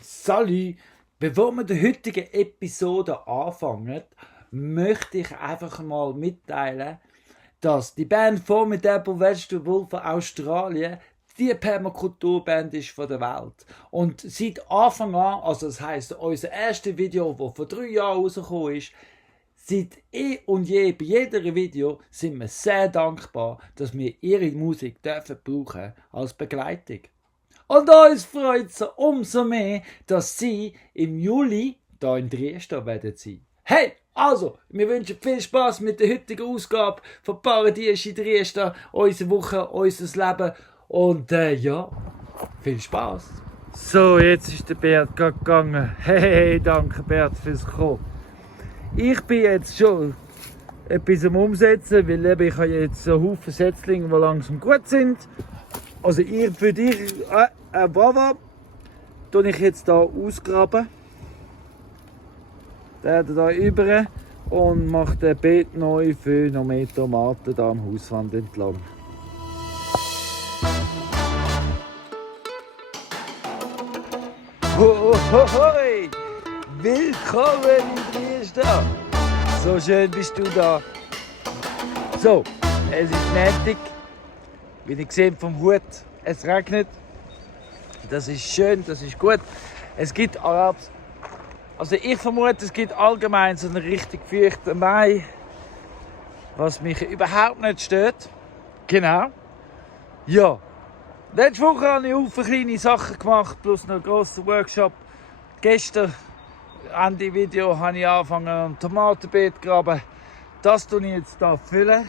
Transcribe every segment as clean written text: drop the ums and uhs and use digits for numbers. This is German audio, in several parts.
Salut! Bevor wir die heutige Episode anfangen, möchte ich einfach mal mitteilen, dass die Band Formidable Vegetable von Australien die Permakulturband ist von der Welt. Und seit Anfang an, also das heisst, unser erstes Video, das vor 3 Jahren rausgekommen ist, seit und je bei jedem Video sind wir sehr dankbar, dass wir ihre Musik dürfen brauchen als Begleitung. Und uns freut es umso mehr, dass Sie im Juli hier in Dresden werden sein. Hey, also, wir wünschen viel Spaß mit der heutigen Ausgabe von Paradies in Dresden, unsere Woche, unser Leben und ja, viel Spaß. So, jetzt ist der Bert gegangen. Hey, danke Bert fürs Kommen. Ich bin jetzt schon etwas am Umsetzen, weil ich habe jetzt so Haufen Setzlinge, die langsam gut sind. Also für dich, Bava, tue ich jetzt hier ausgraben. Der da über und mache den Beet neu für noch mehr Tomaten hier am Hauswand entlang. Hohohoi! Willkommen in Dresden! So schön bist du da. So, es ist Montag. Wie ihr seht vom Hut, es regnet. Das ist schön, das ist gut. Es gibt also ich vermute, es gibt allgemein so einen richtig feuchten Mai, was mich überhaupt nicht stört. Genau. Ja. Letzte Woche habe ich viele kleine Sachen gemacht, plus noch einen grossen Workshop. Gestern, Ende Video, habe ich angefangen, ein Tomatenbeet zu graben. Das tue ich jetzt hier füllen.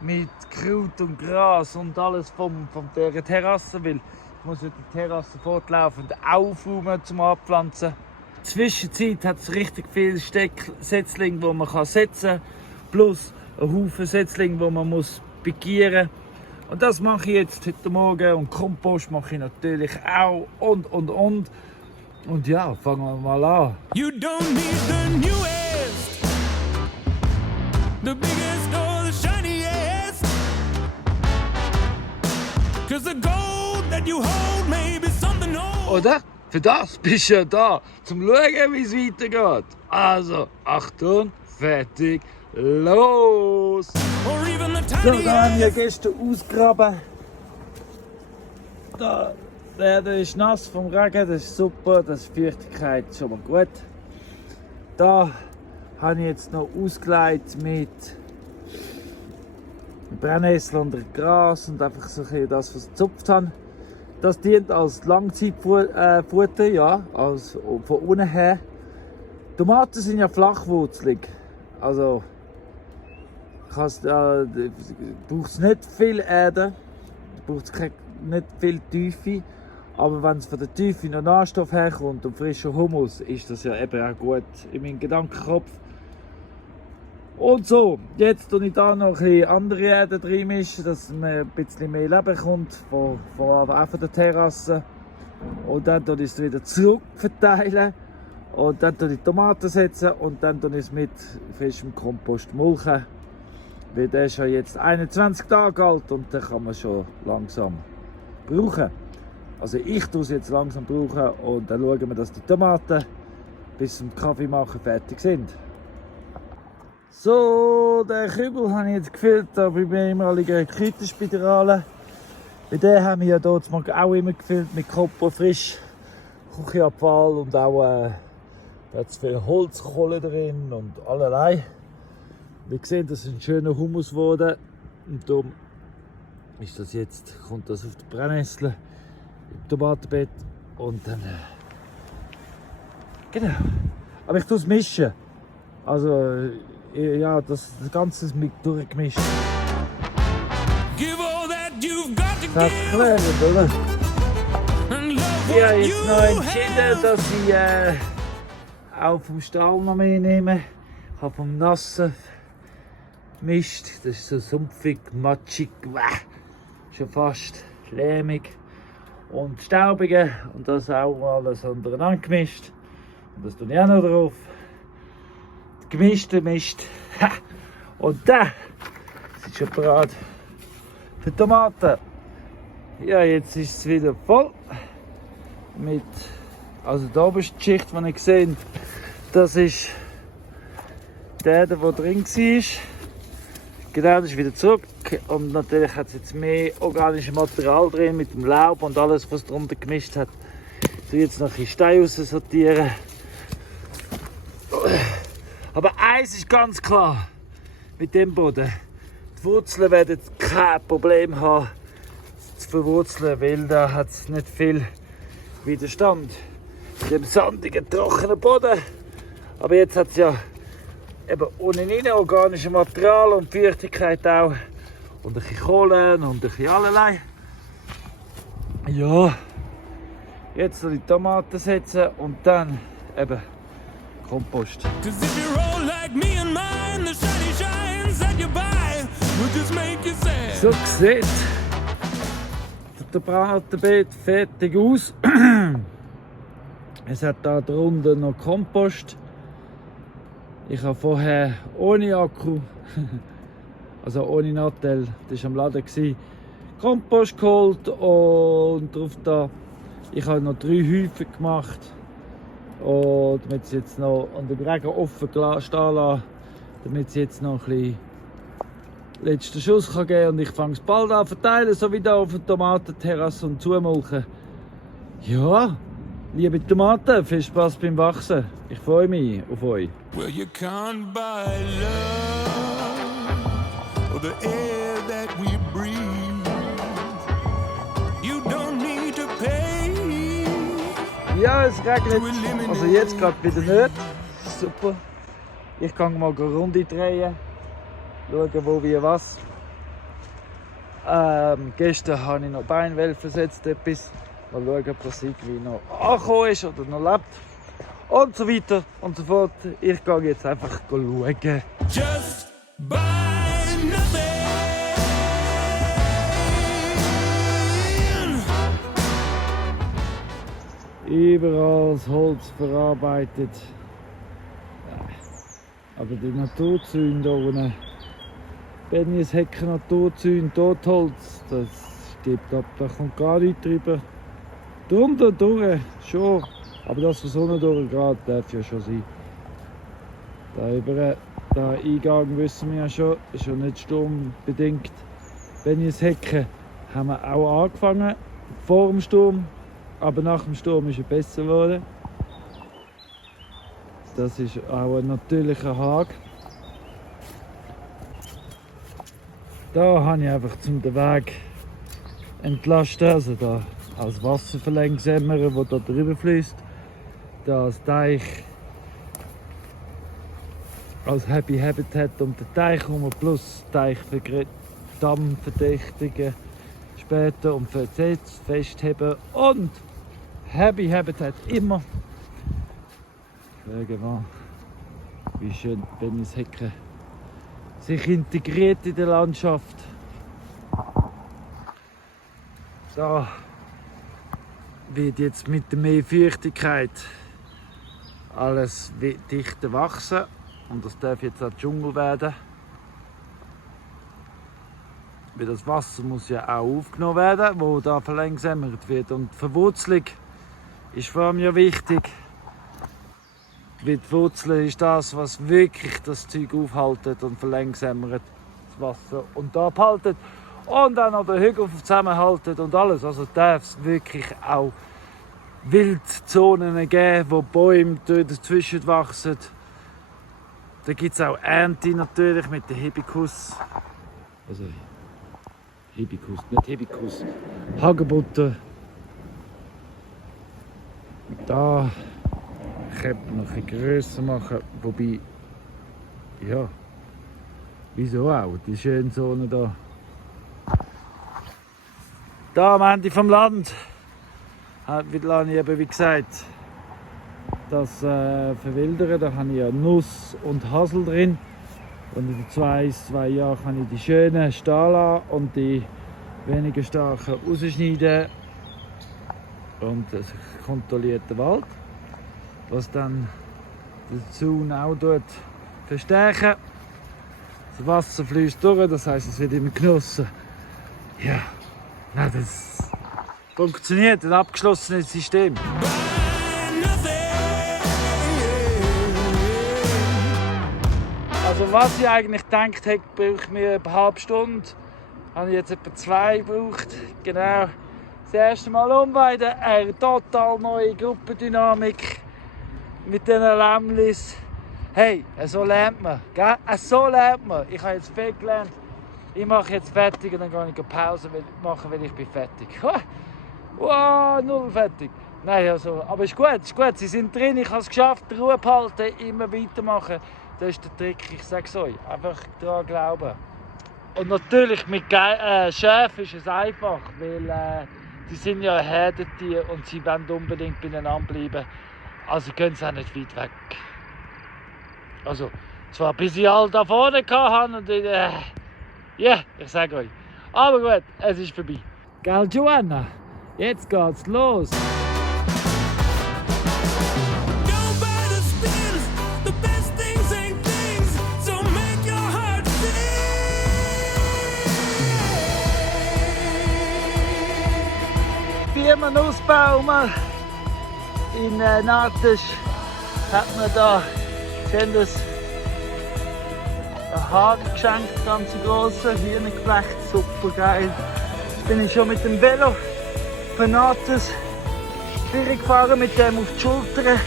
Mit Kraut und Gras und alles von dieser Terrasse, weil ich muss ja die Terrasse fortlaufend aufräumen zum Abpflanzen. In der Zwischenzeit hat es richtig viele Setzlinge, die man setzen kann, plus einen Haufen Setzlinge, die man pikieren muss. Und das mache ich jetzt heute Morgen und Kompost mache ich natürlich auch und. Und ja, fangen wir mal an. You don't need the newest, the biggest or the shiniest, 'cause the gold that you hold may be something old. Oder? Für das bist du ja da, zum schauen, wie es weitergeht. Also, Achtung, fertig, los! Or even the So, da haben wir tiniest. gestern ausgegraben. Der ist nass vom Regen, das ist super, das ist die Feuchtigkeit schon mal gut. Da habe ich jetzt noch ausgelegt mit Brennnessel und Gras und einfach so ein bisschen das, was ich gezupft habe. Das dient als Langzeitfutter, ja, also von unten her. Tomaten sind ja flachwurzelig, also braucht es nicht viel Erde, braucht es nicht viel Tiefe, aber wenn es von der Tiefe noch Nährstoff herkommt und frischer Humus, ist das ja eben auch gut in meinem Gedankenkopf. Und so, jetzt tue ich da noch ein bisschen andere Erde reinmischen, dass man ein bisschen mehr Leben kommt, auch von der Terrasse. Und dann tue ich es wieder zurück verteilen. Und dann tue ich Tomaten setzen und dann tue ich es mit frischem Kompost mulchen. Weil der ist ja jetzt 21 Tage alt und den kann man schon langsam brauchen. Also ich tue es jetzt langsam brauchen und dann schauen wir, dass die Tomaten bis zum Kaffee machen fertig sind. So, den Kübel habe ich jetzt gefüllt, da bei mir ehemaligen Kräuterspirale. Bei der haben wir ja dort auch immer gefüllt mit Kopper, frisch, Küchenabfall und auch da hat viel Holzkohle drin und allerlei. Wir sehen, das ist ein schöner Humus geworden und darum ist das jetzt, kommt das auf die Brennnessel im Tomatenbett und dann genau. Aber ich tue es mischen, also ja, das Ganze ist mit durchgemischt. Give all that you've got to Das give, klärt, oder? and love Ich habe what jetzt you noch entschieden, have. dass ich auch vom Stall noch mehr nehme. Ich habe vom nassen Mist, das ist so sumpfig, matschig, schon fast lehmig und staubige und das auch alles untereinander gemischt. Und das tue ich auch noch drauf. Gemischter Mist. Und da ist schon bereit für Tomaten. Ja, jetzt ist es wieder voll mit Also da oben ist die Schicht, die ich sehe, das ist der drin war. Genau, das ist wieder zurück. Und natürlich hat es jetzt mehr organisches Material drin mit dem Laub und alles, was drunter gemischt hat. Ich tue jetzt noch ein Stein aussortieren. Aber eins ist ganz klar mit dem Boden. Die Wurzeln werden kein Problem haben zu verwurzeln, weil da hat es nicht viel Widerstand. In dem sandigen, trockenen Boden. Aber jetzt hat es ja eben ohnehin organisches Material und Feuchtigkeit auch. Und ein bisschen Kohlen und ein bisschen allerlei. Ja, jetzt noch die Tomaten setzen und dann eben Kompost. 'Cause if you roll like me and mine, the shiny shines that you buy will just make you sad. So sieht der Branatenbeet fertig aus. Es hat da drunten noch Kompost. Ich habe vorher ohne Akku, also ohne Nattel, das war am Laden, Kompost geholt und drauf da. Ich habe noch 3 Häufen gemacht. Und damit sie jetzt noch an dem Regen offen stehen lassen, damit sie jetzt noch ein bisschen letzten Schuss geben kann. Und ich fange es bald an zu verteilen, so wie da auf der Tomatenterrasse und zumulchen. Ja, liebe Tomaten, viel Spaß beim Wachsen. Ich freue mich auf euch. Well, you can't buy love or the air that we breathe. You don't need to pay. Ja, es regnet. Also jetzt gerade wieder nicht. Super. Ich kann mal eine Runde drehen. Schauen, wo, wie, was. Gestern habe ich noch Beinwell versetzt. Etwas. Mal schauen, ob das irgendwie noch angekommen ist oder noch lebt. Und so weiter und so fort. Ich gehe jetzt einfach schauen. Just buy nothing. Überall das Holz verarbeitet. Aber die Naturzäune hier unten, Bennies Hecken, Naturzäune, Totholz, das gibt ab, da kommt gar nichts drüber. Drunter durch, schon. Aber das, was unten durchgeht, darf ja schon sein. Da über den Eingang wissen wir ja schon, ist ja nicht sturmbedingt. Bennies Hecken haben wir auch angefangen, vor dem Sturm. Aber nach dem Sturm ist er besser geworden. Das ist auch ein natürlicher Hag. Da habe ich einfach zum den Weg entlasten, also da als Wasserverlängsamer, der da drüber fließt. Da als Teich, als Happy Habitat um den Teich herum, plus Teich für Dammverdächtige später und versetzt, festheben und Happy Habitat immer. Schauen mal, wie schön Bennies Hecken sich integriert in der Landschaft. Da wird jetzt mit der mehr Feuchtigkeit alles dichter wachsen und das darf jetzt auch Dschungel werden. Weil das Wasser muss ja auch aufgenommen werden, wo da verlangsamt wird. Und die Verwurzelung ist vor allem ja wichtig. Weil die Wurzeln ist das, was wirklich das Zeug aufhaltet und verlangsamt das Wasser und abhaltet. Und dann noch den Hügel zusammenhaltet und alles. Also darf es wirklich auch Wildzonen geben, wo Bäume dazwischen wachsen. Da gibt es auch Ernte natürlich mit der Hibiskus. Also Hibiskus, nicht Hibiskus. Hagebutten. Da könnte man noch ein bisschen grösser machen, wobei, ja, wieso auch, die schöne Zone da. Da am Ende vom Land habe ich eben, wie gesagt, das verwildern. Da habe ich ja Nuss und Hasel drin. Und in den 2 Jahren kann ich die schönen stehen lassen und die weniger starken rausschneiden. Und einen kontrollierten Wald, was dann den Zaun auch verstärken. Das Wasser fließt durch, das heisst, es wird immer genossen. Ja, na, das funktioniert, ein abgeschlossenes System. Buy Also was ich eigentlich gedacht hätte, braucht mir eine halbe Stunde. Habe ich jetzt etwa 2 gebraucht. Genau. Das erste Mal umweiden, eine total neue Gruppendynamik mit diesen Lämmlis. Hey, so lernt man, gell? So lernt man. Ich habe jetzt viel gelernt. Ich mache jetzt fertig und dann gehe ich eine Pause machen, weil ich bin fertig. Wow, null fertig. Nein, also, aber ist gut, sie sind drin, ich habe es geschafft, Ruhe behalten, immer weitermachen. Das ist der Trick, ich sage es euch, einfach daran glauben. Und natürlich mit Schäfen ist es einfach, weil die sind ja Herdentiere und sie wollen unbedingt beieinander bleiben. Also gehen sie auch nicht weit weg. Also, zwar bis ich alle da vorne hatte und ich sage euch. Aber gut, es ist vorbei. Gell, Joanna? Jetzt geht's los. Firmen ausbauen in Natisch hat man da gesehen, das einen Haken geschenkt, ganz grossen Hirngeflecht, super geil. Jetzt bin ich schon mit dem Velo von Natis durchgefahren, mit dem auf die Schultern.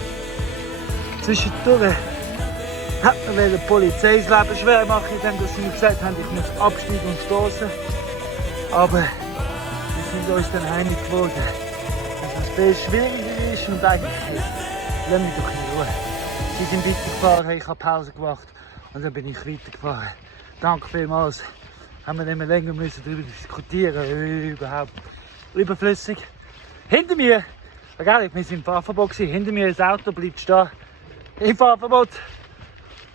Zwischendurch hat man die Polizei das Leben schwer machen, indem sie mir gesagt haben, ich muss absteigen und stoßen. Aber wir sind uns dann einig geworden, dass es viel schwieriger ist und eigentlich lass mich doch in Ruhe. Sie sind weitergefahren, ich habe Pause gemacht und dann bin ich weitergefahren. Danke vielmals. Haben wir nicht mehr länger müssen darüber diskutieren, überhaupt überflüssig. Hinter mir, wir sind im Fahrverbot, hinter mir das Auto bleibt stehen, im Fahrverbot.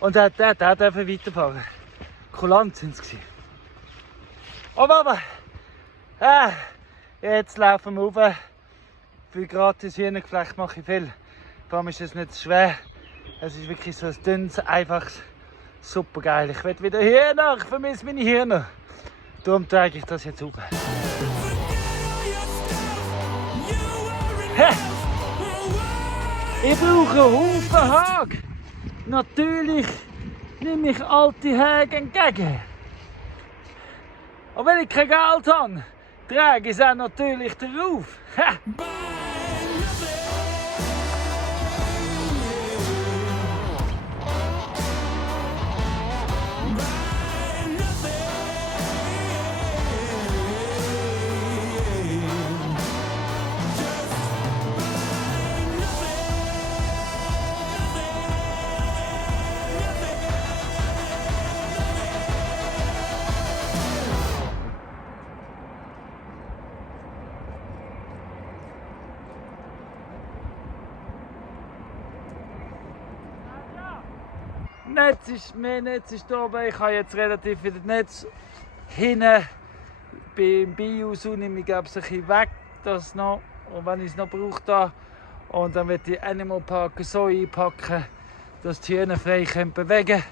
Und der darf weiterfahren. Kulant sind es. Aber jetzt laufen wir rauf. Für gratis Hirngeflecht mache ich viel. Vor allem ist es nicht so schwer. Es ist wirklich so ein dünnes, einfaches, super geil. Ich will wieder Hirne, ich vermisse meine Hirne. Darum trage ich das jetzt auf. Ich brauche einen Haufen Haken. Natürlich nehme ich alte Häge entgegen. Und wenn ich kein Geld habe, trage ich es auch natürlich darauf. Netz ist da oben. Ich habe jetzt relativ viel Netz hinten. Beim Bios nehme ich es ein bisschen weg, das noch. Und wenn ich es noch brauche da. Und dann werde ich Animal Park so einpacken, dass die Hühner frei bewegen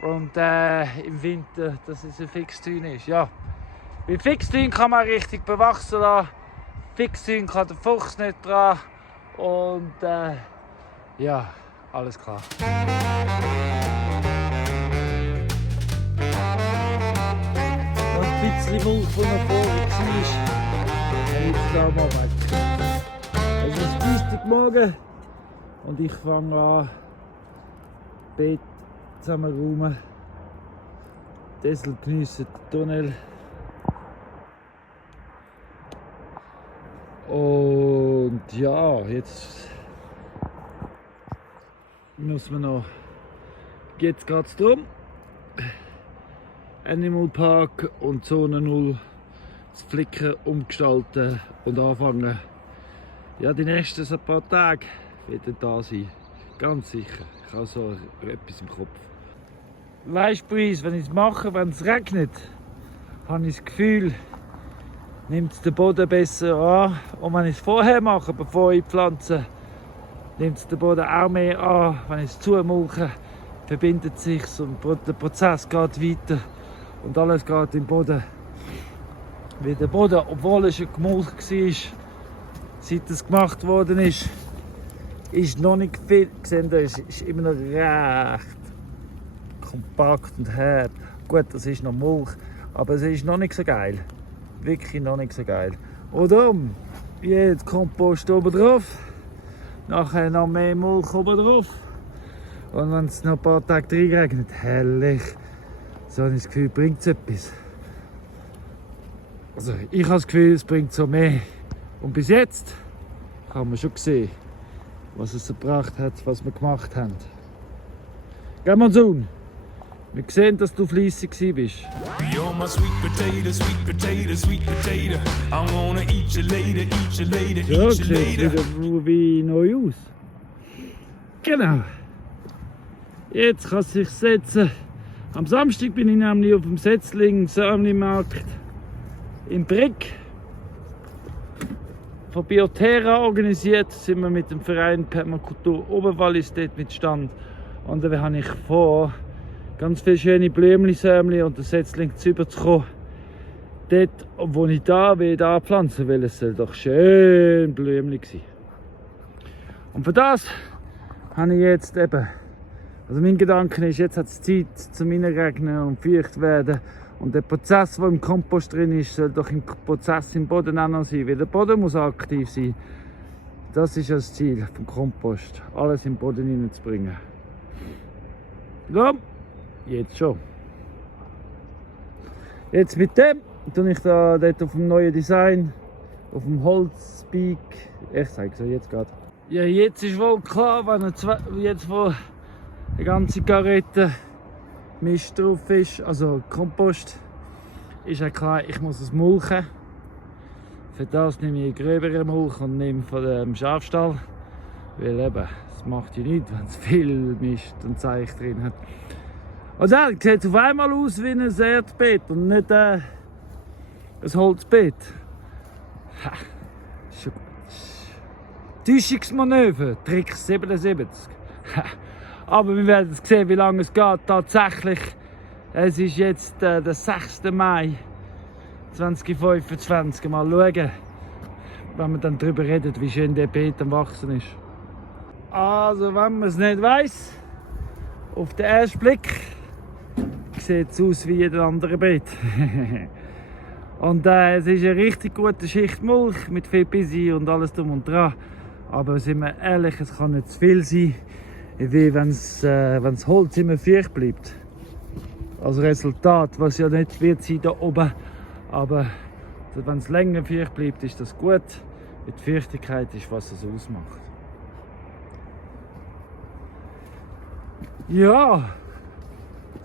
können. Und im Winter, dass es ein Fixtün ist. Ja. Bei Fixtün kann man richtig bewachsen lassen. Fixtün kann der Fuchs nicht dran. Und ja, alles klar. Ein bisschen Mulch, die noch vorher war, habe ich jetzt auch mal weg. Es ist Dienstagmorgen und ich fange an, Bett zusammenzuräumen. Dessel geniessen den Tunnel. Und ja, jetzt muss man noch. Jetzt geht es darum, Animal Park und Zone 0 zu flicken, umgestalten und anfangen. Ja, die nächsten ein paar Tage werden da sein. Ganz sicher. Ich habe so etwas im Kopf. Weisst du, wenn ich es mache, wenn es regnet, habe ich das Gefühl, nimmt es den Boden besser an. Und wenn ich es vorher mache, bevor ich pflanze, nimmt es den Boden auch mehr an. Wenn ich es zumulche, verbindet es sich und der Prozess geht weiter. Und alles geht im Boden. Weil der Boden, obwohl es schon gemulcht war, seit es gemacht worden ist noch nicht viel. Seht ihr, es ist immer noch recht kompakt und herb. Gut, das ist noch Mulch, aber es ist noch nicht so geil. Wirklich noch nicht so geil. Und darum, jetzt Kompost oben drauf, nachher noch mehr Mulch oben drauf. Und wenn es noch ein paar Tage regnet, herrlich. So habe ich das Gefühl, bringt es etwas. Also ich habe das Gefühl, es bringt so mehr. Und bis jetzt haben wir schon gesehen, was es gebracht hat, was wir gemacht haben. Gell, Monsun? Wir sehen, dass du fleissig bist. You're my sweet potato, sweet potato, sweet potato. I wanna eat you later, eat you later, Ja, eat you sieht later. wieder wie neu aus. Genau. Jetzt kann es sich setzen. Am Samstag bin ich nämlich auf dem Setzling-Sörmli-Markt in Brick von Bioterra organisiert. Sind wir mit dem Verein Permakultur Oberwallis dort mit Stand. Und da habe ich vor, ganz viele schöne Blümchen-Sörmli und den Setzling rüberzukommen. Dort, wo ich da will, anpflanzen will, es soll doch schön Blümchen sein. Und für das habe ich jetzt eben, also mein Gedanke ist, jetzt hat es Zeit zum Reinregnen und feucht werden. Und der Prozess, der im Kompost drin ist, soll doch im Prozess im Boden auch noch sein, weil der Boden muss aktiv sein. Das ist das Ziel vom Kompost, alles im Boden hineinzubringen. Ja, jetzt schon. Jetzt mit dem tue ich da dort auf dem neuen Design, auf dem Holzpeak. Ich sage so jetzt gerade. Ja, jetzt ist wohl klar, wenn jetzt wo eine ganze Garette Mist drauf ist, also Kompost, ist ja klar, ich muss es mulchen. Für das nehme ich einen gröberen Mulch und nehme von dem Schafstall. Weil eben, es macht ja nichts, wenn es viel Mist und Zeug drin hat. Also ja, sieht auf einmal aus wie ein Erdbeet und nicht ein Holzbeet. Ha, schon gut. Täuschungsmanöver, Trick 77. Ha. Aber wir werden sehen, wie lange es geht. Tatsächlich, es ist jetzt der 6. Mai 2025. Mal schauen, wenn wir dann darüber reden, wie schön der Beet am Wachsen ist. Also, wenn man es nicht weiss, auf den ersten Blick sieht es aus wie jeder andere Beet. Und es ist eine richtig gute Schicht Mulch mit viel Bisi und alles drum und dran. Aber sind wir ehrlich, es kann nicht zu viel sein, wie wenn das Holz immer feucht bleibt. Als Resultat, was ja nicht wird sein da oben. Aber wenn es länger feucht bleibt, ist das gut. Die Feuchtigkeit ist, was es ausmacht. Ja,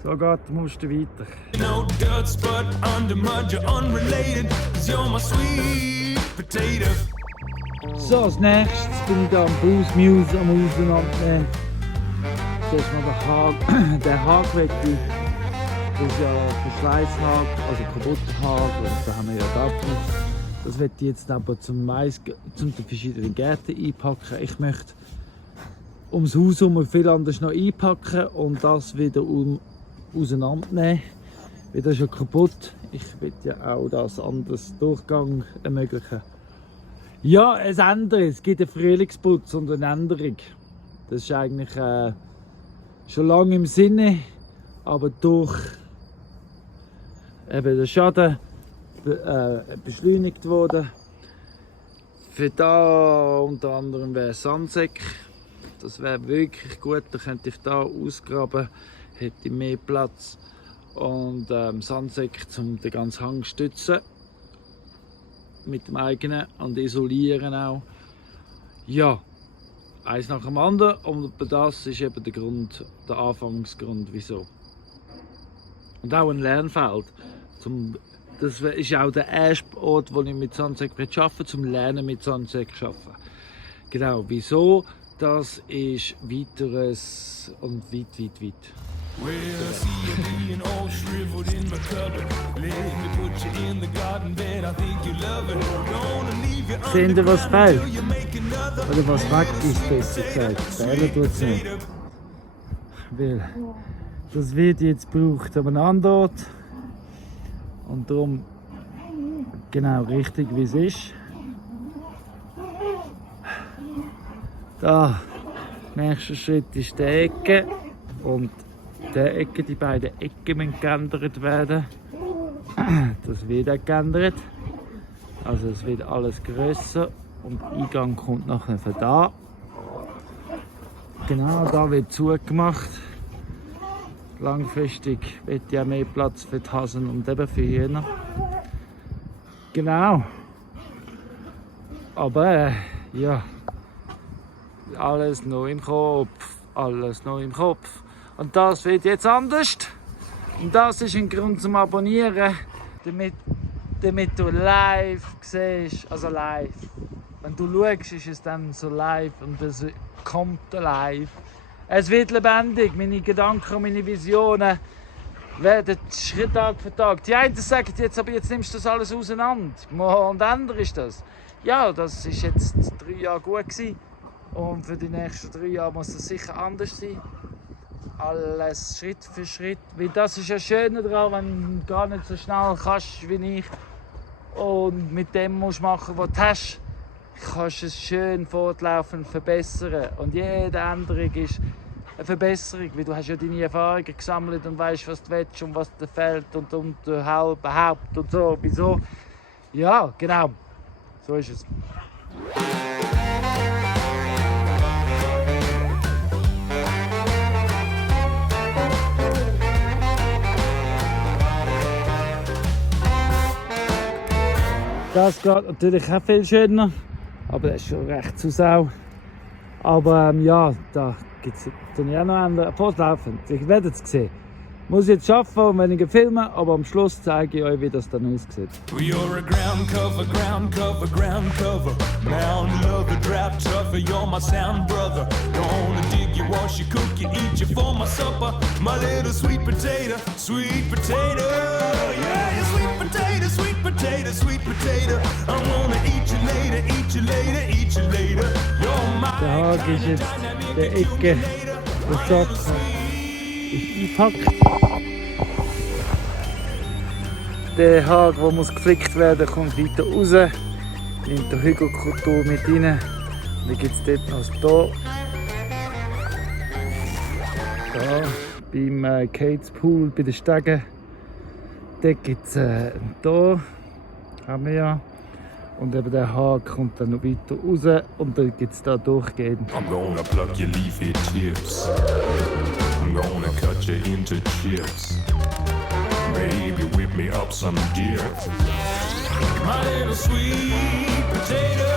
so geht der Muster weiter. No guts, but under mud, you're unrelated. 'Cause you're my sweet potato. So, als nächstes bin ich da am Bluesmuse am Auseinandernehmen. Zuerst mal den Hag weg. Das ist ja Verschleißhag, also kaputter Hag. Und da haben wir ja da. Das werde ich jetzt aber zum den verschiedenen Gärten einpacken. Ich möchte ums Haus herum viel anders noch einpacken und das wieder auseinandernehmen. Weil das ist ja kaputt. Ich will ja auch das anders Durchgang ermöglichen. Ja, es ändert. Es gibt einen Frühlingsputz und eine Änderung. Das ist eigentlich schon lange im Sinne, aber durch eben den Schaden beschleunigt worden. Für da unter anderem wäre Sandsäck. Das wäre wirklich gut. Da könnte ich da ausgraben, hätte mehr Platz und Sandsäck um den ganzen Hang zu stützen. Mit dem eigenen und isolieren auch. Ja, eins nach dem anderen und das ist eben der Anfangsgrund, wieso. Und auch ein Lernfeld. Das ist auch der erste Ort, wo ich mit Sandsäck arbeite, zum Lernen mit Sandsäck arbeiten. Genau, wieso? Das ist weiteres und weit. Well, I see you being all shriveled in my cupboard. Let me put you in the garden bed. I think you love it. Gonna leave you Sehen Sie, was fehlt? until you make another. Oder was weg ist, besser gesagt. Fehlen tut es nicht. Weil das wird jetzt gebraucht an einem anderen Ort. Und darum genau richtig, wie es ist. Da, nächster Schritt ist die Ecke. Und der Ecke, die beiden Ecken müssen geändert werden. Das wird auch geändert. Also es wird alles grösser und der Eingang kommt nachher von da. Genau, da wird zugemacht. Langfristig wird ja mehr Platz für die Hasen und eben für Hühner. Genau. Aber ja, alles noch im Kopf. Alles noch im Kopf. Und das wird jetzt anders. Und das ist ein Grund zum Abonnieren, damit du live siehst, also live. Wenn du schaust, ist es dann so live und es kommt live. Es wird lebendig, meine Gedanken und meine Visionen werden Schritt Tag für Tag. Die einen sagen jetzt, aber jetzt nimmst du das alles auseinander. Und ändert ist das. Ja, das ist jetzt 3 Jahre gut gewesen. Und für die nächsten 3 Jahre muss es sicher anders sein. Alles Schritt für Schritt. Weil das ist ja schön daran, wenn du gar nicht so schnell kannst wie ich. Und mit dem musst du machen, was du hast. Kannst es schön fortlaufend verbessern. Und jede Änderung ist eine Verbesserung, weil du hast ja deine Erfahrungen gesammelt und weißt, was du willst und was dir fehlt und überhaupt und so. Wieso? Ja, genau. So ist es. Das geht natürlich auch viel schöner, aber das ist schon recht zu sau. Aber ja, da gibt es auch noch andere fortlaufend. Ich werde es sehen. Muss ich jetzt schaffen und weniger filmen, aber am Schluss zeige ich euch, wie das dann aussieht. You're a ground cover, ground cover, ground cover. Mound lover, drop tougher, you're my sound brother. Gonna dig you, wash you, cook you, eat you for my supper. My little sweet potato, sweet potato. Yeah, you sweet potato, sweet potato, sweet potato. I'm gonna eat you later, eat you later, eat you later. You're my Der Hag ist jetzt der Ecke, der Sack ist eingepackt. Der Hag, der muss geflickt werden, kommt weiter raus. Nimmt die Hügelkultur mit rein. Dann gibt es dort noch das Tor. Da, beim Kates Pool, bei den Stegen. Dort gibt es ein Tor. Haben wir ja. Und eben der Hag kommt dann noch weiter raus. Und dann gibt es da durchgehend. I'm gonna pluck your leafy tips. I'm gonna cut you into chips. Baby, whip me up some dip. My little sweet potato.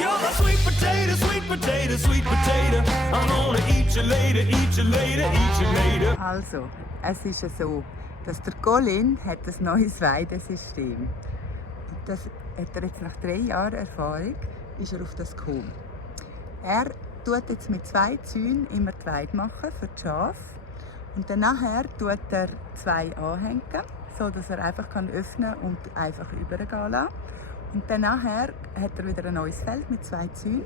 You're my sweet potato, sweet potato, sweet potato. I'm gonna eat you later, eat you later, eat you later. Also, es ist ja so, dass der Colin hat ein neues Weidesystem. Das hat er jetzt nach 3 Jahren Erfahrung, ist er auf das gekommen. Er tut jetzt mit 2 Zäunen immer die Weide machen für die Schafe. Und dann nachher tut er 2 anhängen, so dass er einfach öffnen und einfach übergehen lassen. Und dann nachher hat er wieder ein neues Feld mit 2 Zäunen.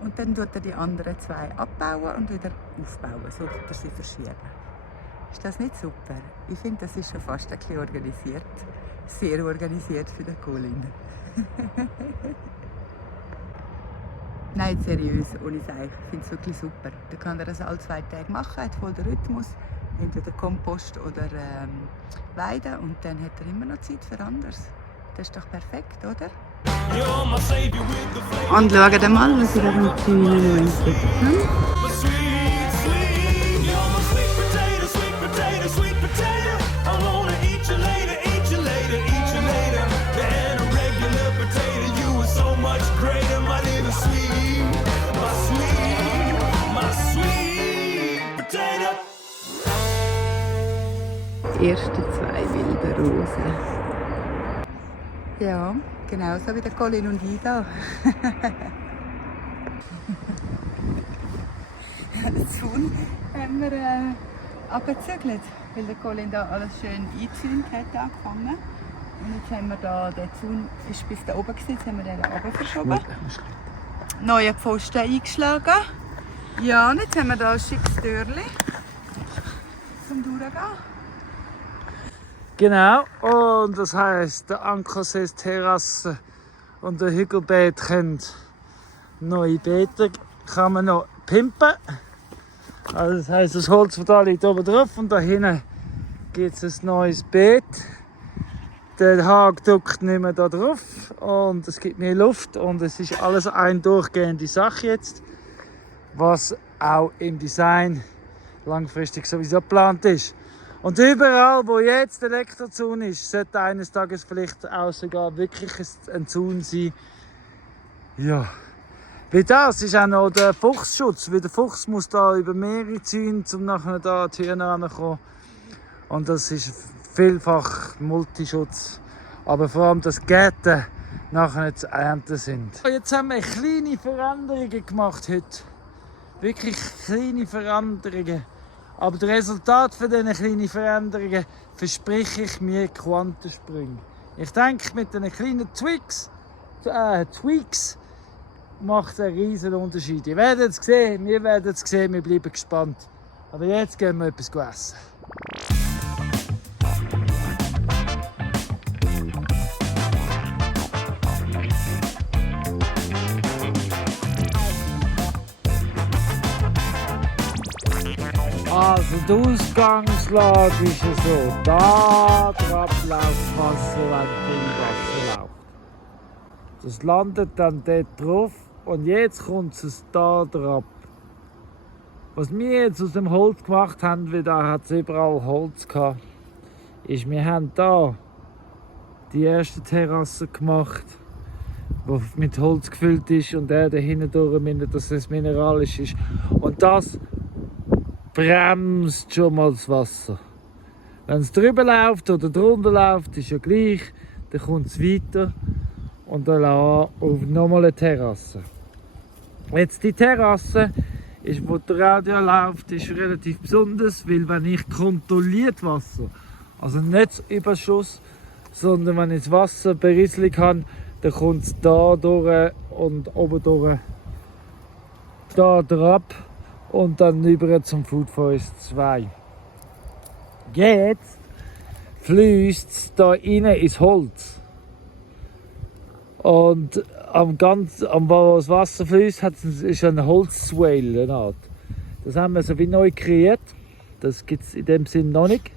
Und dann tut er die anderen 2 abbauen und wieder aufbauen, so dass er sie verschieben. Ist das nicht super? Ich finde, das ist schon fast ein bisschen organisiert. Sehr organisiert für den Colin. Nein, seriös, ohne Seich. Ich finde es wirklich super. Dann kann er das alle 2 Tage machen, hat voll den Rhythmus. Entweder Kompost oder Weiden. Und dann hat er immer noch Zeit für anderes. Das ist doch perfekt, oder? You're my savior with the flavor. Und schaut mal, was ich mit Zäunen entwickelt habe. My sweet, sweet. You're my sweet potato, sweet potato, sweet potato. I wanna eat you later, eat you later, eat you later. Than a regular potato, you were so much greater, my little sweet, my sweet potato. Die ersten 2 wilde Rosen. Ja, genauso wie der Colin und ich da. Den Zaun haben wir abgezügelt, weil der Colin da alles schön eingezäunt hat angefangen. Und jetzt haben wir da, der Zaun ist bis da oben gewesen, jetzt haben wir den da oben verschoben. Neue Pfosten eingeschlagen. Ja, und jetzt haben wir da ein schickes Türchen zum Durchgehen. Genau, und das heisst, der Ankersees Terrasse und der Hügelbeet können neue Beete, kann man noch pimpen. Also das heisst, das Holzverteil liegt oben drauf und da hinten gibt es ein neues Beet. Der Hag drückt nicht mehr da drauf und es gibt mehr Luft und es ist alles eine durchgehende Sache jetzt, was auch im Design langfristig sowieso geplant ist. Und überall, wo jetzt Elektrozaun ist, sollte eines Tages vielleicht auch sogar wirklich ein Zaun sein. Ja. Wie das ist auch noch der Fuchsschutz, weil der Fuchs muss da über mehrere Zäune, um nachher da die Hühner ranzukommen. Und das ist vielfach Multischutz. Aber vor allem, dass die Gärten nachher nicht zu ernten sind. Jetzt haben wir kleine Veränderungen gemacht heute. Wirklich kleine Veränderungen. Aber das Resultat von diesen kleinen Veränderungen verspreche ich mir Quantensprünge. Ich denke, mit diesen kleinen Tweaks macht einen riesen Unterschied. Ihr werdet es sehen, wir werden es sehen, wir bleiben gespannt. Aber jetzt gehen wir etwas essen. Also die Ausgangslage ist ja so, da drauf läuft Wasser, wenn viel Wasser läuft. Das landet dann dort drauf und jetzt kommt es da drauf. Was wir jetzt aus dem Holz gemacht haben, weil da hat es überall Holz gehabt, ist, wir haben da die erste Terrasse gemacht, die mit Holz gefüllt ist und der dahinter durch, dass es mineralisch ist. Und das bremst schon mal das Wasser. Wenn es drüber läuft oder drunter läuft, ist ja gleich, dann kommt es weiter und dann auf nochmal eine Terrasse. Jetzt die Terrasse, wo der Radio läuft, ist relativ besonders, weil wenn ich kontrolliert Wasser, also nicht das Überschuss, sondern wenn ich das Wasser berieseln kann, dann kommt es da durch und oben durch da drauf. Und dann über zum Food Forest 2. Jetzt fließt es da rein ins Holz. Und wo das Wasser fließt, ist ein Holzswale, eine Art. Das haben wir so wie neu kreiert. Das gibt es in dem Sinn noch nicht.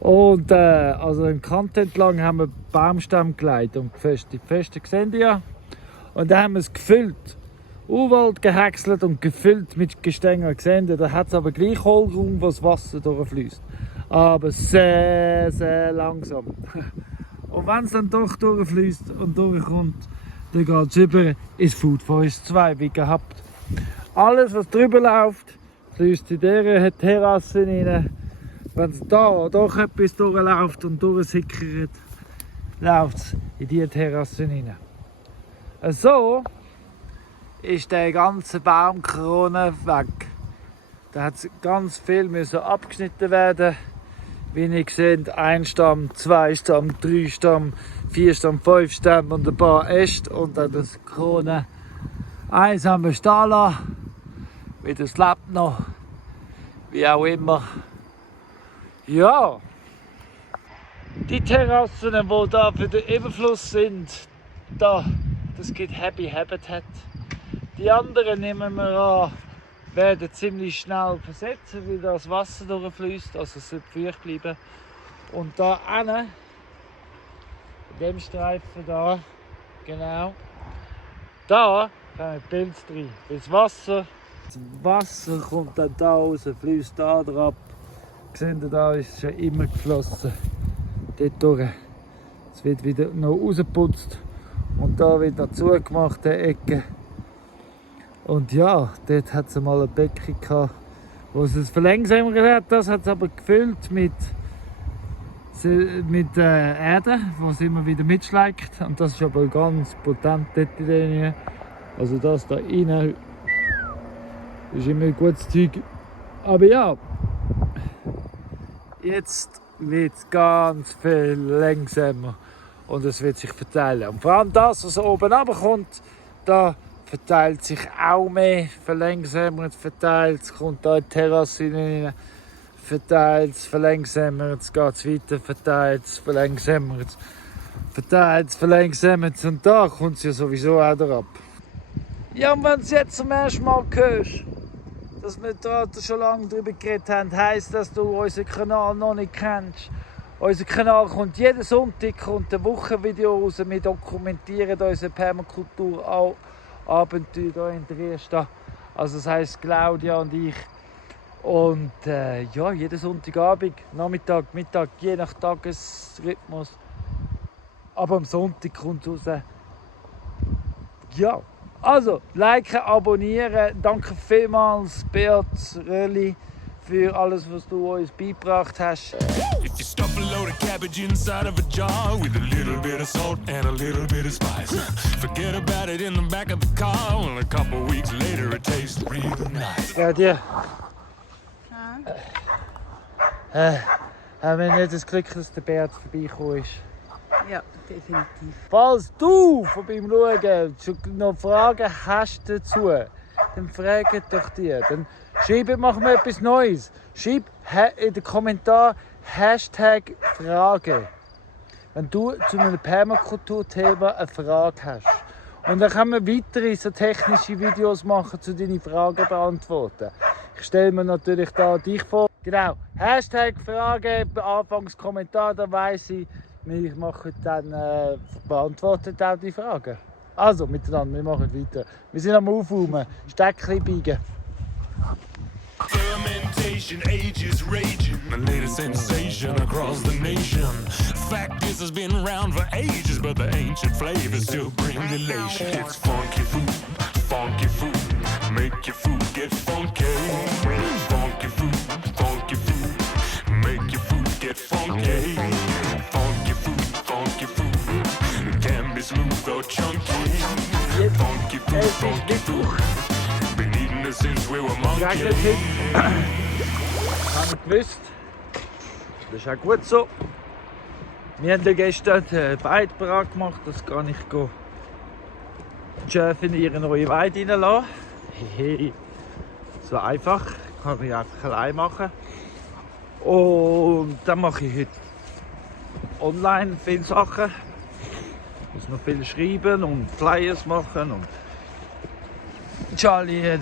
Und also im Kante entlang haben wir Baumstämme gelegt und gefestigt. Die Feste sehen ihr ja. Und dann haben wir es gefüllt. Urwald gehäckselt und gefüllt mit Gestängen gesehen. Da hat es aber gleich Hohlraum, wo das Wasser durchfließt. Aber sehr, sehr langsam. Und wenn es dann doch durchfließt und durchkommt, dann geht es über ins Food Forest 2, wie gehabt. Alles, was drüber läuft, fließt in diese Terrasse rein. Wenn es da doch etwas durchläuft und durchsickert, läuft es in diese Terrasse rein. So ist der ganze Baumkrone weg. Da hat ganz viel abgeschnitten werden. Wie ihr seht, 1 Stamm, 2 Stamm, 3 Stamm, 4 Stamm, 5 Stämme und ein paar Äste und dann das Krone. Eins haben wir stehen lassen, wie das lebt noch, wie auch immer. Ja, die Terrassen, die da für den Überfluss sind, das gibt Happy Habitat. Die anderen, nehmen wir an, werden ziemlich schnell versetzen, weil das Wasser durchfließt, also es sollte feucht bleiben. Und da hinten, in dem Streifen da, genau, da kommen Pilze rein. Das Wasser kommt dann da raus, fließt da drauf. Seht ihr, da ist schon immer geflossen. Dort durch. Es wird wieder noch rausgeputzt und da wird noch zugemacht, die Ecke. Und ja, dort hat es mal ein Becken gehabt, wo es ein Verlängsamer hat. Das hat es aber gefüllt mit Erde, die es immer wieder mitschlägt. Und das ist aber ganz potent dort in der. Also das da rein ist immer ein gutes Zeug. Aber ja, jetzt wird es ganz viel langsamer und es wird sich verteilen. Und vor allem das, was oben runterkommt, da verteilt sich auch mehr, verlangsamt, verteilt, es kommt da in die Terrasse rein, verteilt, verlangsamt, geht es weiter, verteilt, verlangsamt, verteilt, verlangsamt und da kommt es ja sowieso auch drauf. Ja, und wenn du es jetzt zum ersten Mal hörst, dass wir da schon lange darüber geredet haben, heisst, dass du unseren Kanal noch nicht kennst. Unser Kanal kommt jeden Sonntag kommt ein Wochenvideo raus. Wir dokumentieren unsere Permakultur-Abenteuer hier in Triesta. Also das heisst Claudia und ich. Und ja, jeden Sonntagabend, Nachmittag, Mittag, je nach Tagesrhythmus. Aber am Sonntag kommt es raus. Ja, also liken, abonnieren. Danke vielmals, Beat Rölli, für alles, was du uns beigebracht hast. If you stuff a load of cabbage inside of a jar with a little bit of salt and a little bit of spice, forget about it in the back of the car. And a couple weeks later, it tastes real nice. Ja, dir. Haben wir nicht das Glück, dass der Beat vorbeigekommen ist? Ja, definitiv. Falls du von beim Schauen schon noch Fragen hast dazu, dann frag doch die. Dann machen wir etwas Neues. Schreib in den Kommentaren #Frage. Wenn du zu einem Permakultur-Thema eine Frage hast. Und dann können wir weitere so technische Videos machen, zu deinen Fragen beantworten. Ich stelle mir natürlich da dich vor. Genau, #Frage, Anfangskommentar, da weiss ich, wir machen dann, beantworten auch die Fragen. Also, miteinander, wir machen weiter. Wir sind am Aufräumen, Steckchen biegen. Fermentation, ages raging, the latest sensation across the nation. Fact is, it's been around for ages, but the ancient flavors still bring elation. It's funky food, make your food get funky. Funky food, make your food get funky. Funky food, can be smooth or chunky. Funky food. Been eating it since we were monkeys. Regnet heute. Habe ich gewusst. Das ist auch gut so. Wir haben ja gestern beide bereit gemacht, das kann ich die Chef in ihre neue Weide reinlassen. Hehe. So einfach. Kann ich einfach allein machen. Und dann mache ich heute online viele Sachen. Ich muss noch viel schreiben und Flyers machen. Und Charlie,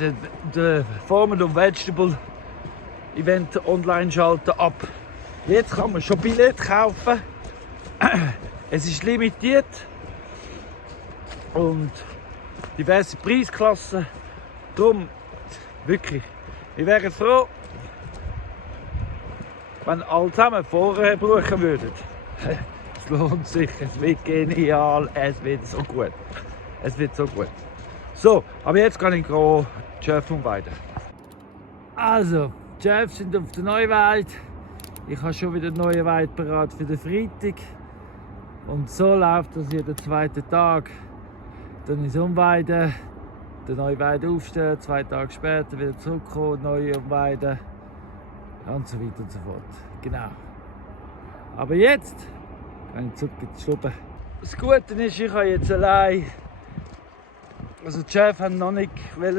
der Formel und Vegetable Event online schalten ab. Jetzt kann man schon Billett kaufen. Es ist limitiert und diverse Preisklassen. Darum wirklich, ich wäre froh, wenn alle zusammen vorher buchen würden. Es lohnt sich, es wird genial, es wird so gut. Es wird so gut. So, aber jetzt kann ich die Chefs umweiden. Also, die Chefs sind auf der Neuweide. Ich habe schon wieder eine neue Weide bereit für den Freitag. Und so läuft das jeden zweiten Tag. Dann ist umweiden, die neue Weide aufstellen, 2 Tage später wieder zurückkommen, neue umweiden und so weiter und so fort. Genau. Aber jetzt kann ich zurück in die Stube. Das Gute ist, ich habe jetzt allein. Also die Chefs haben noch nicht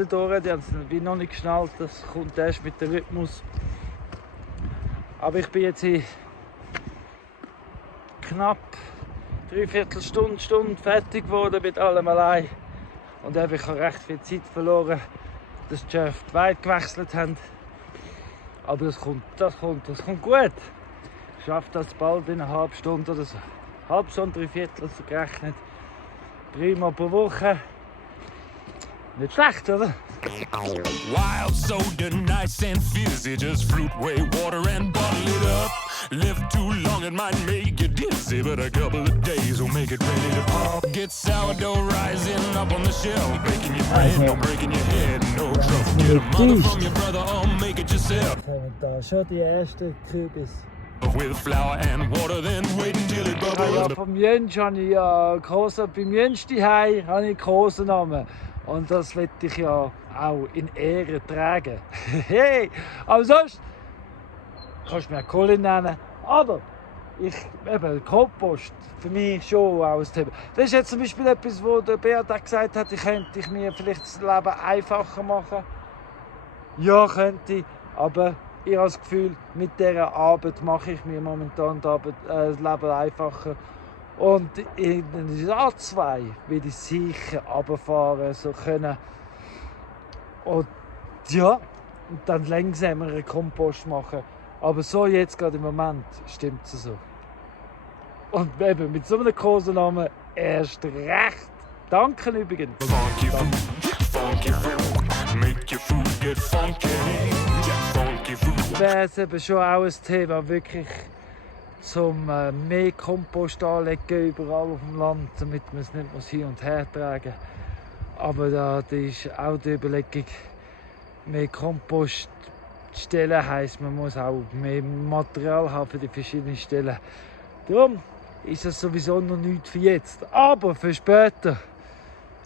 durch, die haben es noch nicht geschnallt, das kommt erst mit dem Rhythmus. Aber ich bin jetzt in knapp 3/4 Stunde fertig geworden mit allem allein. Und ich habe recht viel Zeit verloren, dass die Chefs die Weide gewechselt haben. Aber das kommt gut. Ich schaffe das bald in einer halben Stunde oder so. Halbe Stunde, 3/4 so gerechnet. 3-mal pro Woche. Nicht schlecht, oder? Wild soda, nice and fizzy. Just fruit, whey, water and bottle it up. Live too long, it might make you dizzy, but a couple of days will make it ready to pop. Get sourdough rising up on the shelf, baking your bread, no breaking your head, no trouble. Get a mother from your brother or make it yourself. Da schon die ersten Kürbis. With flour and water, then wait until it bubbles. Ja, vom Jönsch habe ich ja beim Jönsch daheim habe ich Kosenamen. Und das will ich ja auch in Ehre tragen. Hey, aber sonst kannst du mir Colin nennen. Aber Kompost für mich schon auch ein Thema. Das ist jetzt zum Beispiel etwas, wo der Beat gesagt hat, ich könnte mir vielleicht das Leben einfacher machen. Ja, könnte ich, aber ich habe das Gefühl, mit dieser Arbeit mache ich mir momentan das Leben einfacher. Und in den Jahr 2 will ich sicher runterfahren so können. Und ja, und dann langsameren Kompost machen. Aber so jetzt gerade im Moment stimmt es so. Und eben mit so einem Kosenamen erst recht. Danke übrigens. Funky food, make your food get funky. Funky food. Wäre es eben schon auch ein Thema, wirklich zum mehr Kompost anlegen überall auf dem Land, damit man es nicht hin und her tragen muss. Aber da ist auch die Überlegung, mehr Kompoststellen heisst, man muss auch mehr Material haben für die verschiedenen Stellen. Darum ist das sowieso noch nichts für jetzt. Aber für später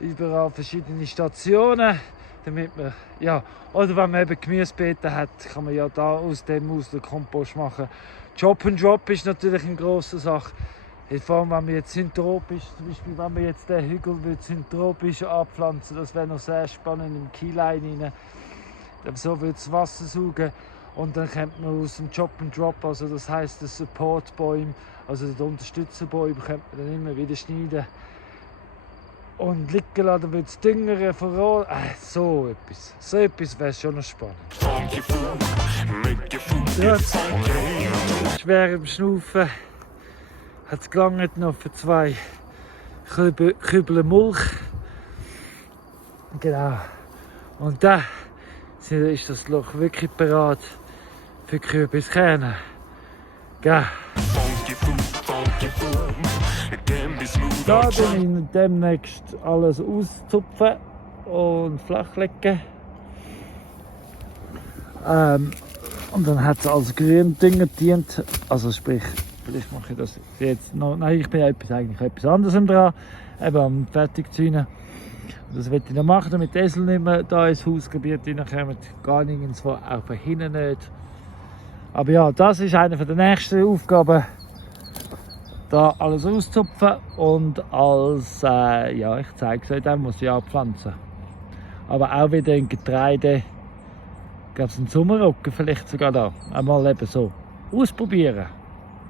überall verschiedene Stationen, damit man, ja, oder wenn man eben Gemüsebeete hat, kann man ja da aus dem den Kompost machen. Chop and Drop ist natürlich eine grosse Sache. Vor allem, wenn wir jetzt syntropisch, zum Beispiel, wenn wir jetzt den Hügel syntropisch abpflanzen, das wäre noch sehr spannend im Keyline rein. So wird das Wasser saugen und dann kommt man aus dem Chop and Drop, also das heisst der Supportbäume, also der Unterstützerbäume, könnte man dann immer wieder schneiden und liegen lassen, dann wird es düngere verrohren. So etwas wäre schon noch spannend. Funky food, make your food get funky. Schwer im Schnaufen hat es gelangt noch für 2 Kübel Milch. Genau. Und da ist das Loch wirklich bereit für Kürbiskerne. Gell? Da dann ich demnächst alles auszupfen und flachlegen. Und dann hat es als Gründünger gedient. Also sprich, vielleicht mache ich das jetzt noch. Nein, ich bin eigentlich etwas anderes dran. Eben am Fertigzäunen. Das werde ich noch machen, damit die Esel nicht mehr da ins Hausgebiet reinkommen. Gar nirgendwo, auch von hinten nicht. Aber ja, das ist eine der nächsten Aufgaben. Da alles auszupfen und als, ja, ich zeige es euch, dann muss ich abpflanzen. Aber auch wieder in Getreide. Gab es einen Sommerrocken vielleicht sogar da. Einmal eben so ausprobieren.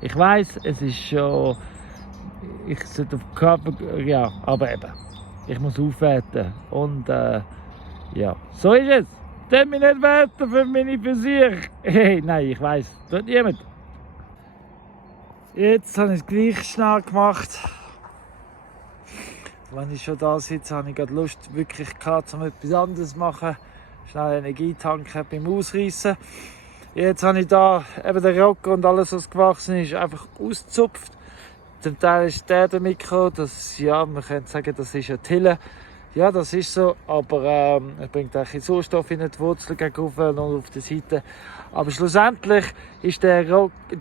Ich weiß, es ist schon, ich sollte auf Körper, ja, aber eben. Ich muss aufwerten und ja, so ist es. Tut mich nicht werten für meine Versuche. Hey, nein, ich weiss, tut niemand. Jetzt habe ich es gleich schnell gemacht. Wenn ich schon da sitze, habe ich gerade Lust, wirklich gehabt, um etwas anderes zu machen. Schnell Energie tanken beim Ausreißen. Jetzt habe ich da eben den Rocker und alles, was gewachsen ist, einfach ausgezupft. Zum Teil ist der damit gekommen, das, ja, man könnte sagen, das ist eine Tille. Ja, das ist so, aber er bringt auch Sauerstoff in die Wurzeln gegenüber und auf der Seite. Aber schlussendlich ist der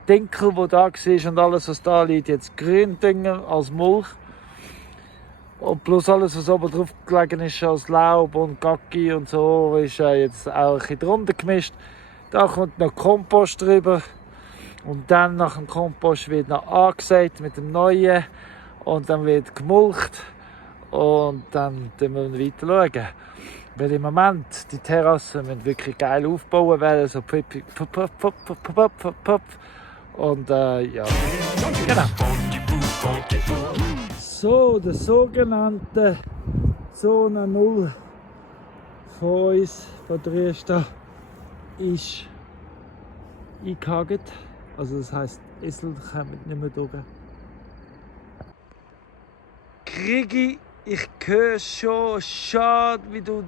Dinkel, der da war und alles, was da liegt, jetzt Gründünger als Mulch. Und plus alles, was oben drauf gelegen ist, als Laub und Gacki und so, ist jetzt auch ein bisschen drunter gemischt. Da kommt noch Kompost drüber. Und dann nach dem Kompost wird noch angesät mit dem neuen und dann wird gemulcht und dann schauen wir weiter schauen. Weil im Moment die Terrassen müssen wirklich geil aufbauen werden, so und ja, genau. So, der sogenannte Zone 0 von uns, von Dresden, ist eingehakt. Also das heisst, Esel kommen nicht mehr durch. Krigi, ich höre schon, schade, wie du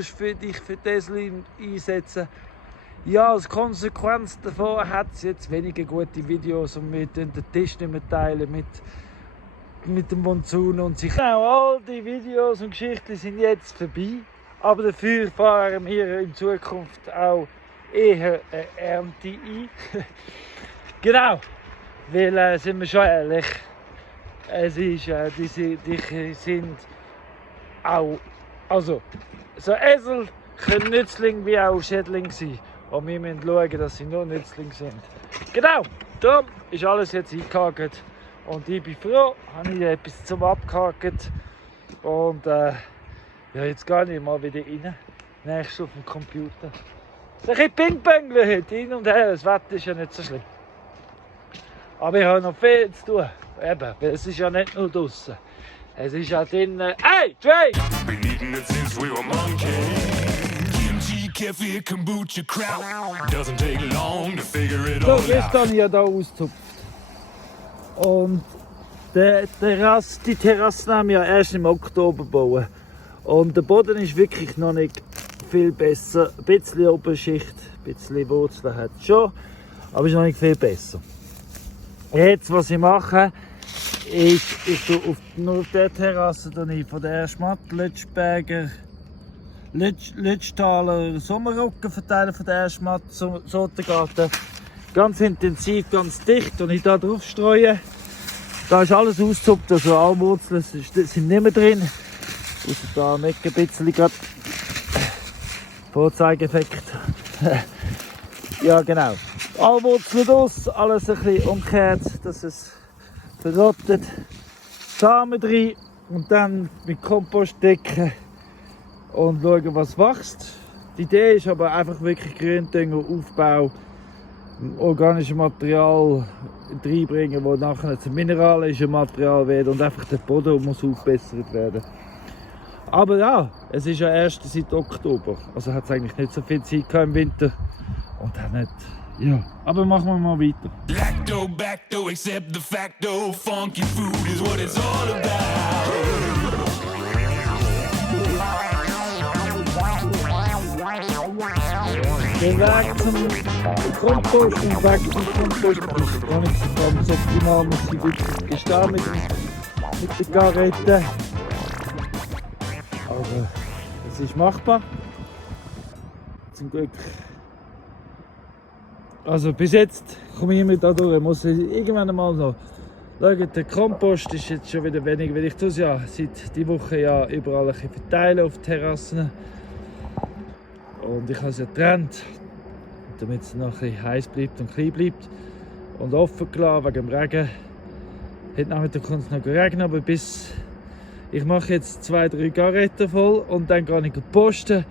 für dich für die Esel einsetzen. Ja, als Konsequenz davon hat es jetzt weniger gute Videos und wir teilen den Tisch nicht mehr teilen mit dem Monsun und sich. Genau, all die Videos und Geschichten sind jetzt vorbei. Aber dafür fahren wir in Zukunft auch eher eine Ernte ein. Genau, weil sind wir schon ehrlich, es ist, die sind auch, also so Esel können Nützlinge wie auch Schädlinge sein und wir müssen schauen, dass sie nur Nützlinge sind. Genau, darum ist alles jetzt eingehakt und ich bin froh, habe ich etwas zum Abgehaken und ja, jetzt gehe ich mal wieder rein, nächstes auf dem Computer. Ein bisschen Ping-Pong heute, hin und her, das Wetter ist ja nicht so schlimm. Aber ich habe noch viel zu tun. Eben, weil es ist ja nicht nur draußen. Es ist ja drinnen. Hey, Trey! Been eating it since we were monkeys. Kimchi kefir, kombucha, kraut. Doesn't take long to figure it So, all gestern out. habe ich ja hier ausgezupft. Und die Terrasse haben wir ja erst im Oktober bauen. Und der Boden ist wirklich noch nicht viel besser. Ein bisschen Oberschicht, ein bisschen Wurzeln hat es schon, aber ist noch nicht viel besser. Jetzt, was ich mache, ist, nur auf der Terrasse von der Schmatt, Lötschberger, Lötschtaler Sommerrücken verteilen von der Schmatt, Sortengarten. Ganz intensiv, ganz dicht und ich da drauf streue. Da ist alles ausgezupft, also alle Wurzeln sind nicht mehr drin. Außer da am Eck ein bisschen gerade Vorzeigeffekt. Ja genau. Alle Wurzeln aus, alles ein bisschen umgekehrt, dass es verrottet. Samen drin und dann mit Kompost decken und schauen, was wächst. Die Idee ist aber einfach wirklich Gründünger, Aufbau, organisches Material reinbringen, das nachher zum mineralischen Material wird und einfach der Boden muss aufgebessert werden. Aber ja, es ist ja erst seit Oktober, also hat es eigentlich nicht so viel Zeit gehabt im Winter und auch nicht, ja. Aber machen wir mal weiter. Lacto, bacto, accept the facto. Funky food is what it's all about. Der Weg zum Kompost und Weg zum Kompost ist gar nicht so ganz optimal. Wir sind wirklich gestanden mit der Garette. Aber es ist machbar. Zum Glück. Also bis jetzt komme ich immer da durch. Ich muss irgendwann mal noch schauen, der Kompost ist jetzt schon wieder weniger, weil ich tue es ja seit dieser Woche ja überall ein bisschen verteilen auf Terrassen. Und ich habe es ja getrennt, damit es noch ein bisschen heiß bleibt und klein bleibt. Und offen gelassen wegen dem Regen. Heute Nachmittag kann es noch regnen, aber bis ich mache jetzt 2-3 Garetten voll und dann gehe ich posten.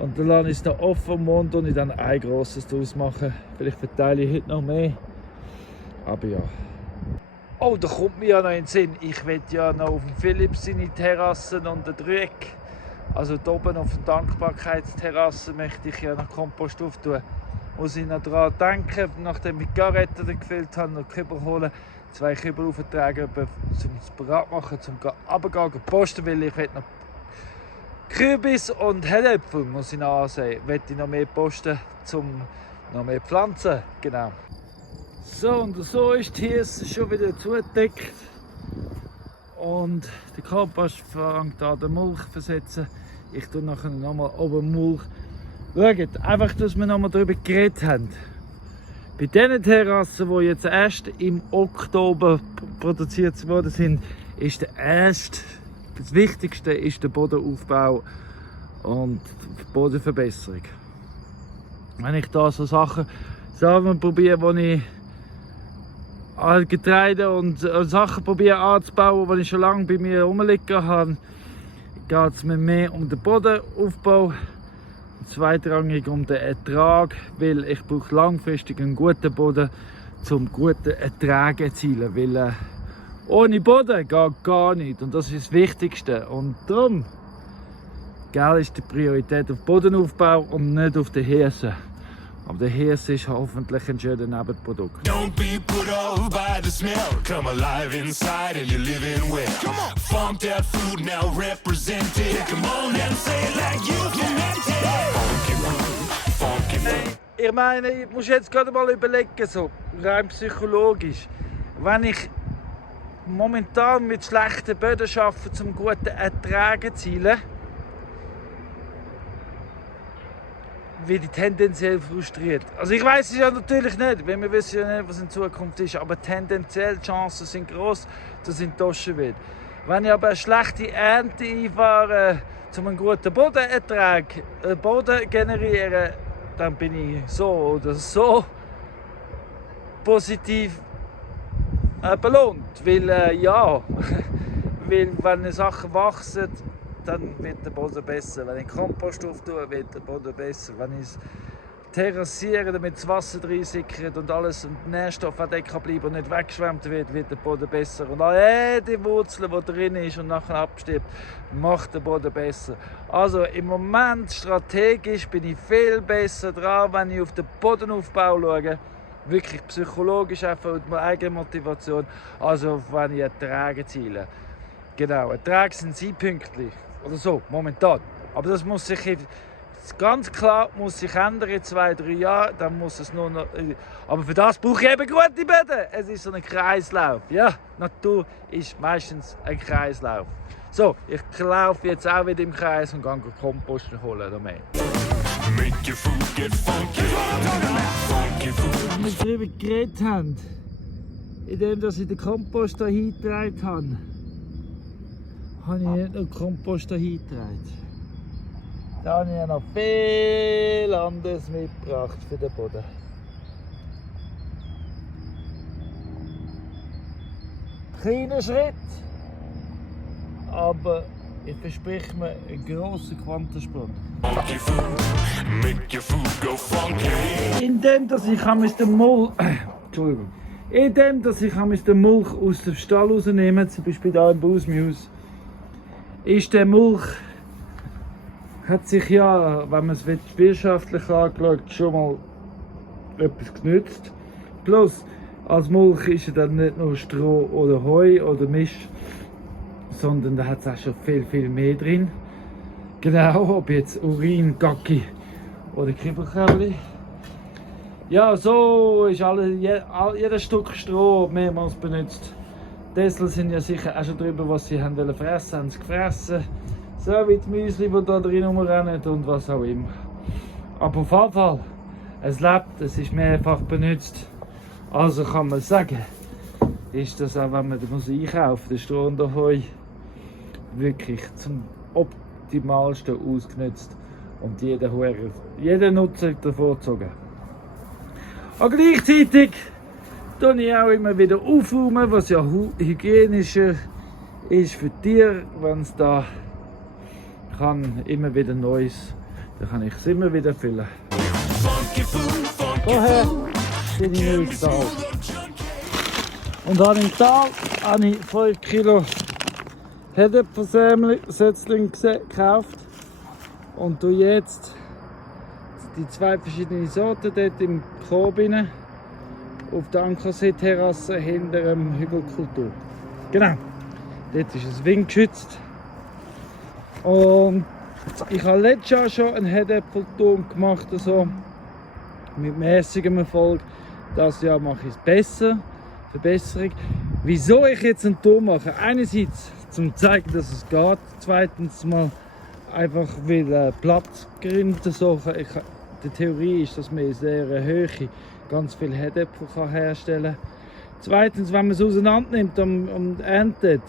Und dann lasse ich es noch offen am Mond und ich dann ein grosses daraus machen. Vielleicht verteile ich heute noch mehr. Aber ja. Oh, da kommt mir ja noch in den Sinn. Ich will ja noch auf dem Philips seine Terrassen und den Dreieck. Also hier oben auf der Dankbarkeitsterrasse möchte ich ja noch Kompost auftun. Muss ich noch daran denken, nachdem ich die Garette gefüllt habe, noch Kübel holen, 2 Kübel auftragen, zum bereit machen, zum runtergehen, posten, weil ich will noch Kürbis und Hellöpfel muss ich noch ansehen. Ich will noch mehr posten, noch mehr pflanzen. Genau. So, und so ist hier schon wieder zugedeckt. Und der Kompost fängt an den Mulch zu versetzen. Ich tue nachher nochmal oben Mulch. Schaut, einfach, dass wir nochmal darüber geredet haben. Bei diesen Terrassen, die jetzt erst im Oktober produziert worden sind, ist das Wichtigste ist der Bodenaufbau und die Bodenverbesserung. Wenn ich da so Sachen probiere, die ich Getreide und Sachen probiere anzubauen, die ich schon lange bei mir rumliegen habe, geht es mir mehr um den Bodenaufbau und zweitrangig um den Ertrag, weil ich brauche langfristig einen guten Boden, um guten Ertrag zu erzielen, weil ohne Boden geht gar nichts und das ist das Wichtigste und darum ist die Priorität auf Bodenaufbau und nicht auf den Hirse. Aber der Hirse ist hoffentlich ein schönes Nebenprodukt. Don't be put off by the smell. Come alive inside and you're living well. Funk that food now represented. Come on and say it like you meant it. Funky food, funky food. Ich meine, ich muss jetzt gerade mal überlegen, so rein psychologisch. Wenn ich momentan mit schlechten Böden arbeite, um gute Erträge zu erzielen, werde ich tendenziell frustriert. Also ich weiß es ja natürlich nicht, weil wir wissen ja nicht, was in Zukunft ist, aber tendenziell die Chancen sind groß, dass ich enttäuschen werde. Wenn ich aber eine schlechte Ernte einfahre, um einen guten Bodenertrag, Boden generieren, dann bin ich so oder so positiv belohnt, weil weil wenn Sachen wachsen, dann wird der Boden besser. Wenn ich Kompost auftue, wird der Boden besser. Wenn ich terrassieren, damit das Wasser drin sickert und alles und Nährstoff an Deck bleiben und nicht weggeschwemmt wird der Boden besser. Und auch jede Wurzel, die drin ist und nachher abstirbt, macht den Boden besser. Also im Moment strategisch bin ich viel besser dran, wenn ich auf den Bodenaufbau schaue. Wirklich psychologisch einfach und meine eigene Motivation, also wenn ich Erträge ziele. Genau, Erträge sind sie pünktlich oder so, momentan. Aber das muss sich ganz klar muss sich ändern in 2-3 Jahren, dann muss es nur noch. Aber für das brauche ich eben gute Böden. Es ist so ein Kreislauf. Ja, Natur ist meistens ein Kreislauf. So, ich laufe jetzt auch wieder im Kreis und gehe Kompost holen. Make your food get funky. Funky food. Wir darüber geredet haben, indem ich den Kompost hier hingetragen habe ich nicht nur Kompost hier hingetragen. Da habe ich ja noch viel anderes mitgebracht für den Boden. Kleiner Schritt, aber ich verspreche mir einen grossen Quantensprung. Funky food. Make your food go funky. Indem ich den Mulch, Entschuldigung, den Mulch aus dem Stall rausnehme, zum Beispiel hier im Busmuse, ist der Mulch hat sich ja, wenn man es wirtschaftlich angeschaut, schon mal etwas genützt. Plus, als Mulch ist ja dann nicht nur Stroh oder Heu oder Misch, sondern da hat es auch schon viel mehr drin. Genau, ob jetzt Urin, Gacki oder Kribbelkäbeli. Ja, so ist jedes Stück Stroh mehrmals benutzt. Die Esel sind ja sicher auch schon drüber, was sie haben fressen, haben sie gefressen. So wie die Müsli, die da drin rumrennen und was auch immer. Aber auf jeden Fall, es lebt, es ist mehrfach benutzt. Also kann man sagen, ist das auch, wenn man das einkauft, der Stroh und der Heu, wirklich zum optimalsten ausgenutzt und jeden Nutzen davon gezogen. Aber gleichzeitig tue ich auch immer wieder aufräumen, was ja hygienischer ist für die Tiere, wenn es da kann immer wieder Neues, dann kann ich es immer wieder füllen. Vorher bin ich im Tal. Und dann im Tal habe ich 5 Kilo Herdäpfelsämli gekauft und tue jetzt die 2 verschiedenen Sorten dort im Korb rein, auf der Ankersee-Terrasse hinter dem Hügelkultur. Genau, dort ist es windgeschützt. Und ich habe letztes Jahr schon einen Herdäpfelturm gemacht, also mit mäßigem Erfolg. Das Jahr mache ich es besser, Verbesserung. Wieso ich jetzt einen Turm mache? Einerseits zum zeigen, dass es geht. Zweitens mal einfach weil Platzgründe suchen. Die Theorie ist, dass man in sehr Höhe ganz viel Herdäpfel herstellen kann. Zweitens, wenn man es auseinander nimmt und erntet.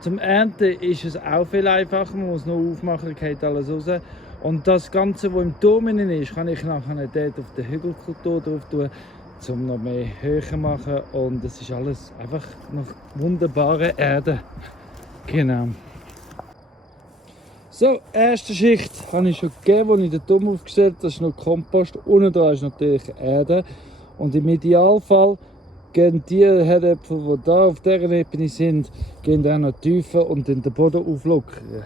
Zum Ernten ist es auch viel einfacher, man muss nur aufmachen, geht alles raus. Und das Ganze, was im Turm ist, kann ich nachher dort auf der Hügelkultur drauf tun, um noch mehr Höhe zu machen. Und es ist alles einfach noch wunderbare Erde. Genau. So, erste Schicht habe ich schon gegeben, als ich den Turm aufgestellt habe. Das ist noch Kompost. Unten dran ist natürlich Erde. Und im Idealfall gehen die Herdäpfel, die hier auf dieser Ebene sind, gehen auch noch tiefer und den Boden auflockern.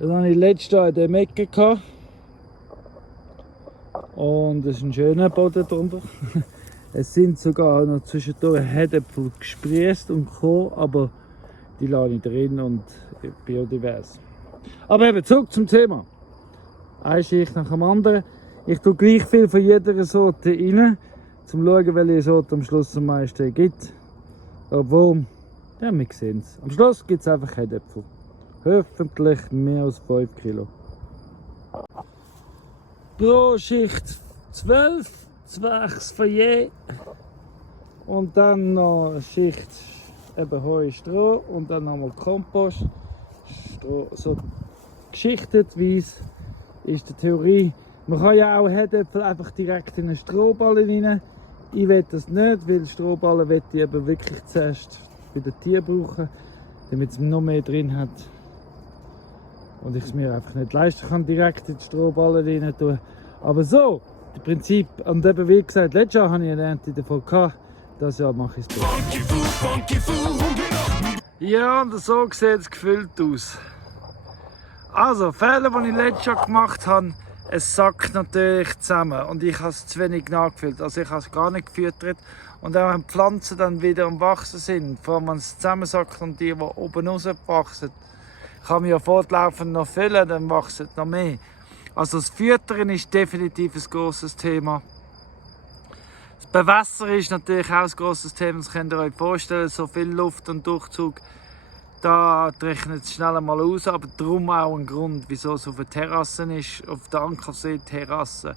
Dann hatte ich letztes Jahr in der Ecke gehabt. Und es ist ein schöner Boden drunter. Es sind sogar noch zwischendurch Herdäpfel gesprießt und gekommen, aber die lasse ich drin und biodivers. Aber eben zurück zum Thema. Eine Schicht nach dem anderen. Ich tue gleich viel von jeder Sorte rein, um zu schauen, welche Sorte am Schluss am meisten gibt. Obwohl, ja, wir sehen es. Am Schluss gibt es einfach Herdäpfel. Hoffentlich mehr als 5 Kilo. Pro Schicht 12 Zwechs von je. Und dann noch eine Schicht eben Heu, Stroh und dann nochmal Kompost. Stroh, so geschichtetweise ist die Theorie. Man kann ja auch Herdäpfel einfach direkt in einen Strohballen rein. Ich will das nicht, weil Strohballen will ich eben wirklich zuerst bei den Tieren brauchen, damit es noch mehr drin hat. und ich es mir einfach nicht leisten kann, direkt in die Strohballen rein tun. Aber so, im Prinzip, und eben wie gesagt, letztes Jahr hatte ich eine Ernte davon gehabt, das Jahr mache ich es besser. Ja, und so sieht es gefüllt aus. Also, Fehler, die ich letztes Jahr gemacht habe, es sackt natürlich zusammen und ich habe es zu wenig nachgefüllt. Also ich habe es gar nicht gefüttert. Und auch wenn die Pflanzen dann wieder am Wachsen sind, vor allem wenn es zusammensackt und die oben raus wachsen, kann man ja fortlaufend noch füllen, dann wachsen noch mehr. Also das Füttern ist definitiv ein grosses Thema. Das Bewässern ist natürlich auch ein grosses Thema, das könnt ihr euch vorstellen, so viel Luft und Durchzug. Da rechnet es schnell mal aus, aber darum auch ein Grund, wieso es auf der Terrasse ist, auf der Ankersee-Terrasse.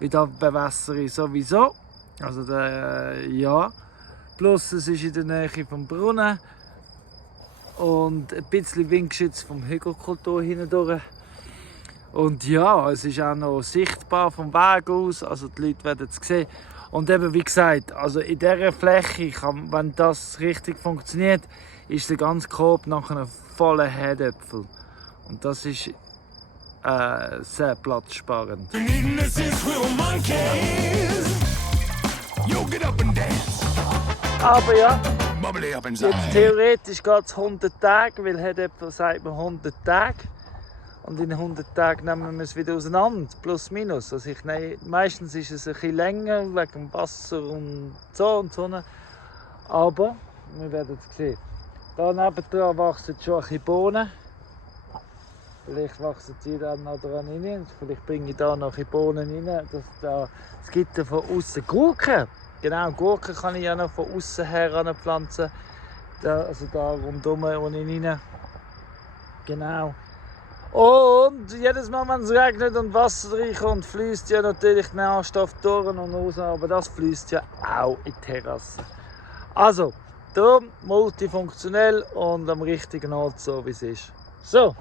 Weil da bewässere ich sowieso. Also ja. Plus es ist in der Nähe vom Brunnen und ein bisschen Windgeschütz vom Hügelkultur hindurch. Und ja, es ist auch noch sichtbar vom Weg aus, also die Leute werden es sehen. Und eben wie gesagt, also in dieser Fläche, wenn das richtig funktioniert, ist der ganze Korb nachher ein voller Herdöpfel. Und das ist sehr platzsparend. Aber ja, jetzt theoretisch geht es 100 Tage, weil Herdöpfel sagt man 100 Tage. Und in 100 Tagen nehmen wir es wieder auseinander, plus minus. Also meistens ist es ein bisschen länger, wegen dem Wasser und so. Aber wir werden es sehen. Da nebendran wachsen schon ein bisschen Bohnen. Vielleicht wachsen sie dann noch dran rein. Vielleicht bringe ich da noch ein bisschen Bohnen rein. Es gibt ja von außen Gurken. Genau, Gurken kann ich ja noch von außen her anpflanzen. Also da rundherum rein. Genau. Und jedes Mal, wenn es regnet und Wasser reinkommt, fließt ja natürlich Nährstoff durch und raus. Aber das fließt ja auch in die Terrasse. Also, darum multifunktionell und am richtigen Ort, so wie es ist. So,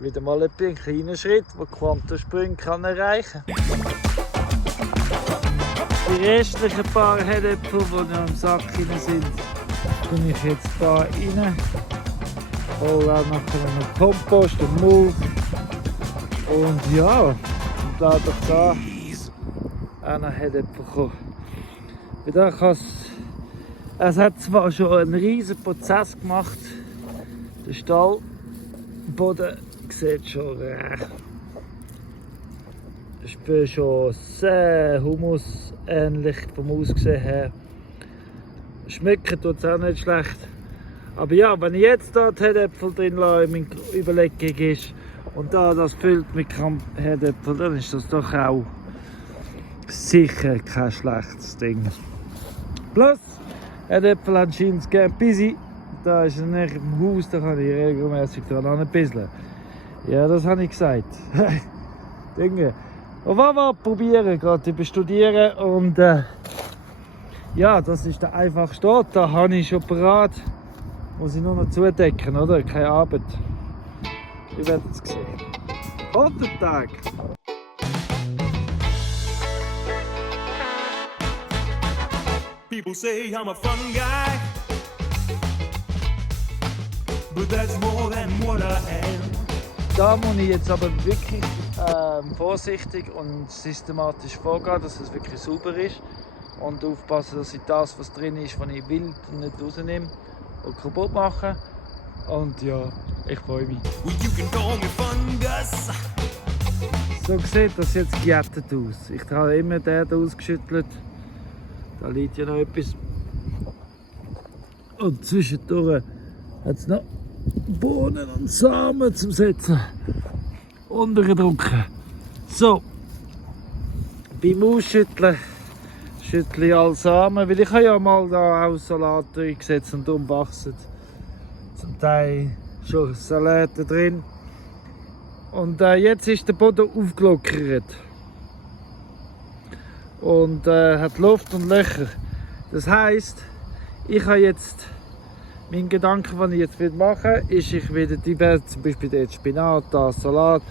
wieder mal ein kleiner Schritt, der Quantensprünge kann erreichen kann. Die restlichen paar Herdöpfel, die noch im Sack drin sind, tue ich jetzt hier rein. Hole auch nachher noch Kompost und Mulch. Und ja, und lade doch da auch noch Herdöpfel kommen. Es hat zwar schon einen riesen Prozess gemacht, der Stallboden sieht schon ist schon sehr humusähnlich vom Aussehen her. Schmecken tut es auch nicht schlecht. Aber ja, wenn ich jetzt hier die Herdöpfel drin lasse, in meiner Überlegung ist, und da das füllt mit Herdöpfel, dann ist das doch auch sicher kein schlechtes Ding. Plus, Herdöpfel anscheinend gerne busy. Da ist in im Haus, da kann ich regelmäßig dran anbisseln. Ja, das habe ich gesagt. Dinge. Auf einmal probieren, gerade über studieren und ja, das ist der einfachste Ort. Da habe ich schon parat. Muss ich nur noch zudecken, oder? Keine Arbeit. Wir werden es sehen. 100 Tage. People say I'm a fun guy, but that's more than what I am. Da muss ich jetzt aber wirklich vorsichtig und systematisch vorgehen, dass es wirklich sauber ist. Und aufpassen, dass ich das, was drin ist, was ich will, nicht rausnehme und kaputt mache. Und ja, ich freue mich. So sieht das jetzt gejätet aus. Ich habe immer den ausgeschüttelt. Da liegt ja noch etwas. Und zwischendurch hat es noch Bohnen und Samen zum Setzen. Unterdrücken. So. Beim Ausschütteln schüttle ich alle Samen, weil ich habe ja mal da auch Salat eingesetzt und darum wachsen zum Teil schon Salate drin. Und jetzt ist der Boden aufgelockert und hat Luft und Löcher. Das heisst, ich habe jetzt mein Gedanke, was ich jetzt machen will, ist, ich werde diverse, zum Beispiel jetzt Spinat, da Salat,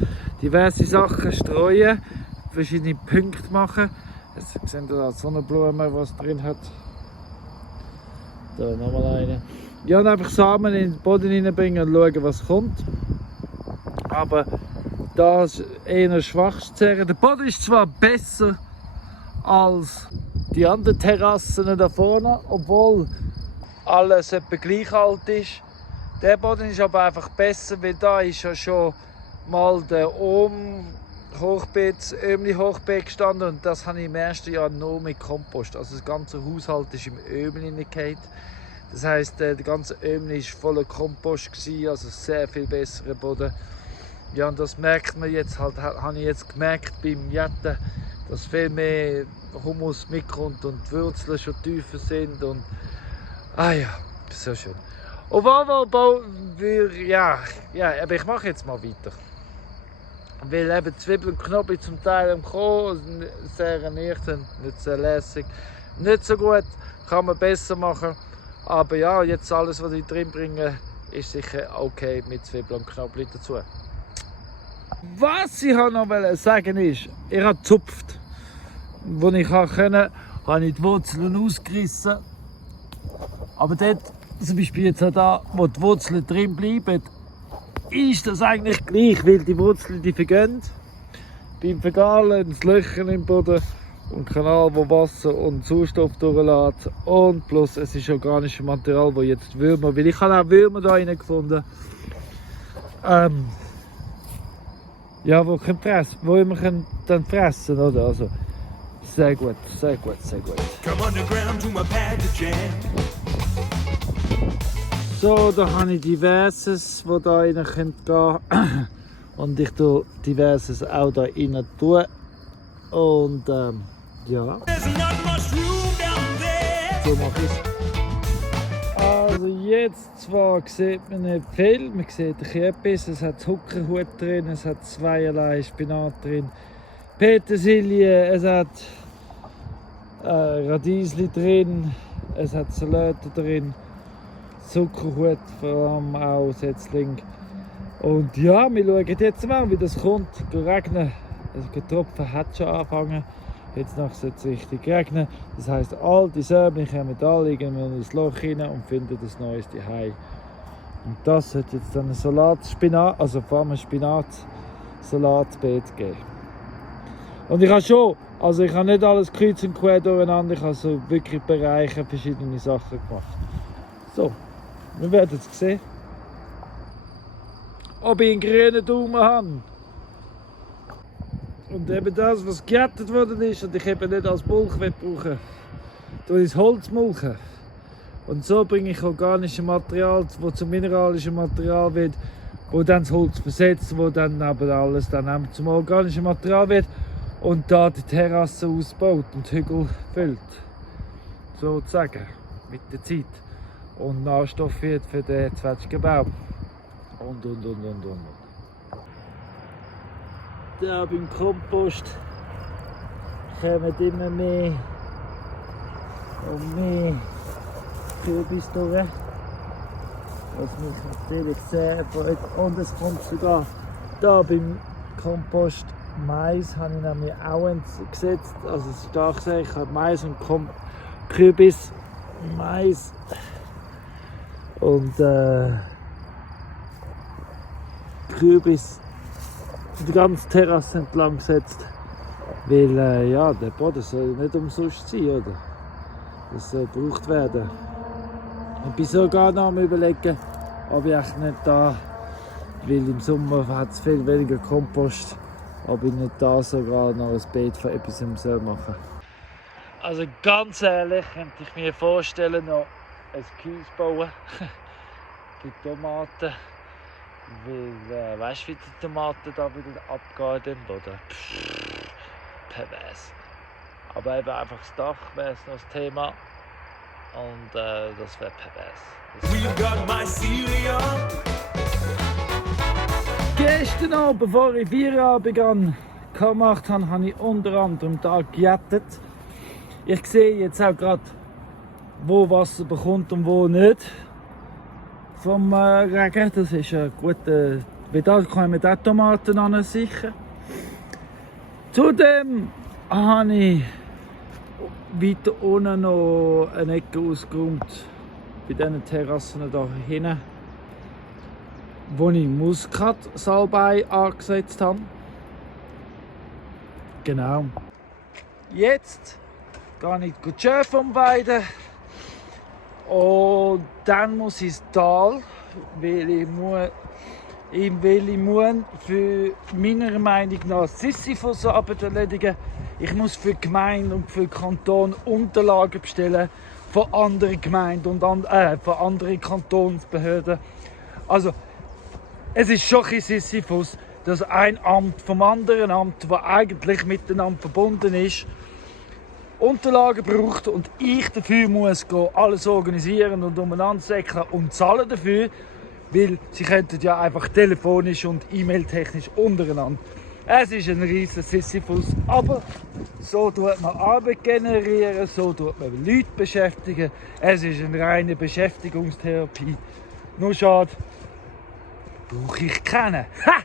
diverse Sachen streuen, verschiedene Punkte machen. Jetzt sehen wir da Sonnenblumen, was drin hat. Da nochmal eine. Ja, und einfach Samen in den Boden reinbringen und schauen, was kommt. aber da ist eher schwach zu sagen. Der Boden ist zwar besser als die anderen Terrassen da vorne, obwohl alles etwa gleich alt ist. Der Boden ist aber einfach besser, weil da ist ja schon mal der Ömli-Hochbeet gestanden und das habe ich im ersten Jahr nur mit Kompost. Also das ganze Haushalt ist im Ömli hineingehauen. Das heisst, der ganze Ömli war voller Kompost gewesen, also sehr viel besserer Boden. Ja, und das merkt man jetzt halt, habe ich jetzt gemerkt beim Jetten, dass viel mehr Humus mitkommt und die Wurzeln schon tiefer sind und so schön. Auf jeden Fall, aber ich mache jetzt mal weiter. Weil eben Zwiebeln und Knoblauch zum Teil am Kommen, sehr ernüchternd, nicht sehr lässig, nicht so gut, kann man besser machen. Aber ja, jetzt alles, was ich drin bringe, ist sicher okay mit Zwiebeln und Knoblauch dazu. Was ich noch sagen ist, ich habe gezupft. Als ich konnte, habe ich die Wurzeln ausgerissen. Aber dort, zum Beispiel jetzt auch da, wo die Wurzeln drin bleiben, ist das eigentlich gleich, weil die Wurzeln die vergehen. Beim Vergalen das Löcher im Boden und Kanal, wo Wasser und Sauerstoff durchlässt. Und plus es ist organisches Material, wo jetzt Würmer, weil ich habe auch Würmer da rein gefunden. Ja, wo immer dann fressen, oder? Also, sehr gut, sehr gut, sehr gut. So, da habe ich diverses, wo da rein gehen kann. Und ich tue diverses auch da rein tun. Und ja. So mache ich es. Also jetzt zwar sieht man nicht viel, man sieht etwas, es hat Zuckerhut drin, es hat zweierlei Spinat drin, Petersilie, es hat Radiesli drin, es hat Salate drin, Zuckerhut vor allem auch Setzling. Und ja, wir schauen jetzt mal, wie das kommt. Regnen, der Tropfen hat schon angefangen. Jetzt noch sollte es richtig regnen. Das heisst, all die Säbel kommen alle irgendwann ins Loch rein und finden das neues Zuhause. Und das sollte jetzt dann ein vor allem ein Spinat-Salatbeet geben. Und ich habe nicht alles kreuz und quer durcheinander, ich habe so wirklich Bereiche, verschiedene Sachen gemacht. So, wir werden es sehen, ob ich einen grünen Daumen habe. Und eben das, was gejätet worden ist und ich eben nicht als Mulch brauchen, tue ich das Holz mulchen. Und so bringe ich organisches Material, das zum mineralischen Material wird, wo dann das Holz versetzt, wo dann aber alles dann zum organischen Material wird und da die Terrasse ausbaut und die Hügel füllt. Sozusagen, mit der Zeit. Und Nährstoff wird für den Zwetschgenbaum. Und. Da beim Kompost kommen immer mehr und mehr Kürbis durch, was mich natürlich sehr freut. Und es kommt sogar da beim Kompost Mais, habe ich nämlich auch gesetzt. Also es ist da gesehen, ich habe Mais und Kürbis, Mais und Kürbis die ganze Terrasse entlang gesetzt, weil ja, der Boden soll nicht umsonst sein, oder? Das soll gebraucht werden. Ich bin sogar noch am Überlegen, ob ich echt nicht da, weil im Sommer hat es viel weniger Kompost, ob ich nicht da sogar noch ein Beet von etwas machen soll. Also ganz ehrlich, könnte ich mir vorstellen, noch ein Gehäuse bauen für Tomaten. Weil, weißt du, wie die Tomaten da wieder abgehen im Boden? Pervers. Aber eben einfach das Dach wäre noch das Thema. Und das wäre pervers. Gestern Abend, bevor ich Feierabend gemacht habe, habe ich unter anderem da gejätet. Ich sehe jetzt auch gerade, wo Wasser bekommt und wo nicht. Vom Regen, das ist ein guter, weil da kann man auch Tomaten an sicher. Zudem habe ich weiter unten noch eine Ecke ausgeräumt, bei diesen Terrassen da hinten. wo ich Muskatsalbei angesetzt habe. Genau. Jetzt gehe ich die Schöpfe vom Weiden. Und dann muss ich ins Tal, weil ich muss für meiner Meinung nach Sisyphus-Arbeit erledigen. Ich muss für die Gemeinde und für den Kanton Unterlagen bestellen von anderen Gemeinden und von anderen Kantonsbehörden. Also, es ist schon ein Sisyphus, dass ein Amt vom anderen Amt, das eigentlich miteinander verbunden ist, Unterlagen braucht und ich dafür muss gehen, alles organisieren und umeinander säckeln und zahlen dafür, weil sie könnten ja einfach telefonisch und e-mail-technisch untereinander. Es ist ein riesen Sisyphus, aber so tut man Arbeit generieren, so tut man Leute beschäftigen. Es ist eine reine Beschäftigungstherapie. Nur schade, brauche ich keinen. Ha!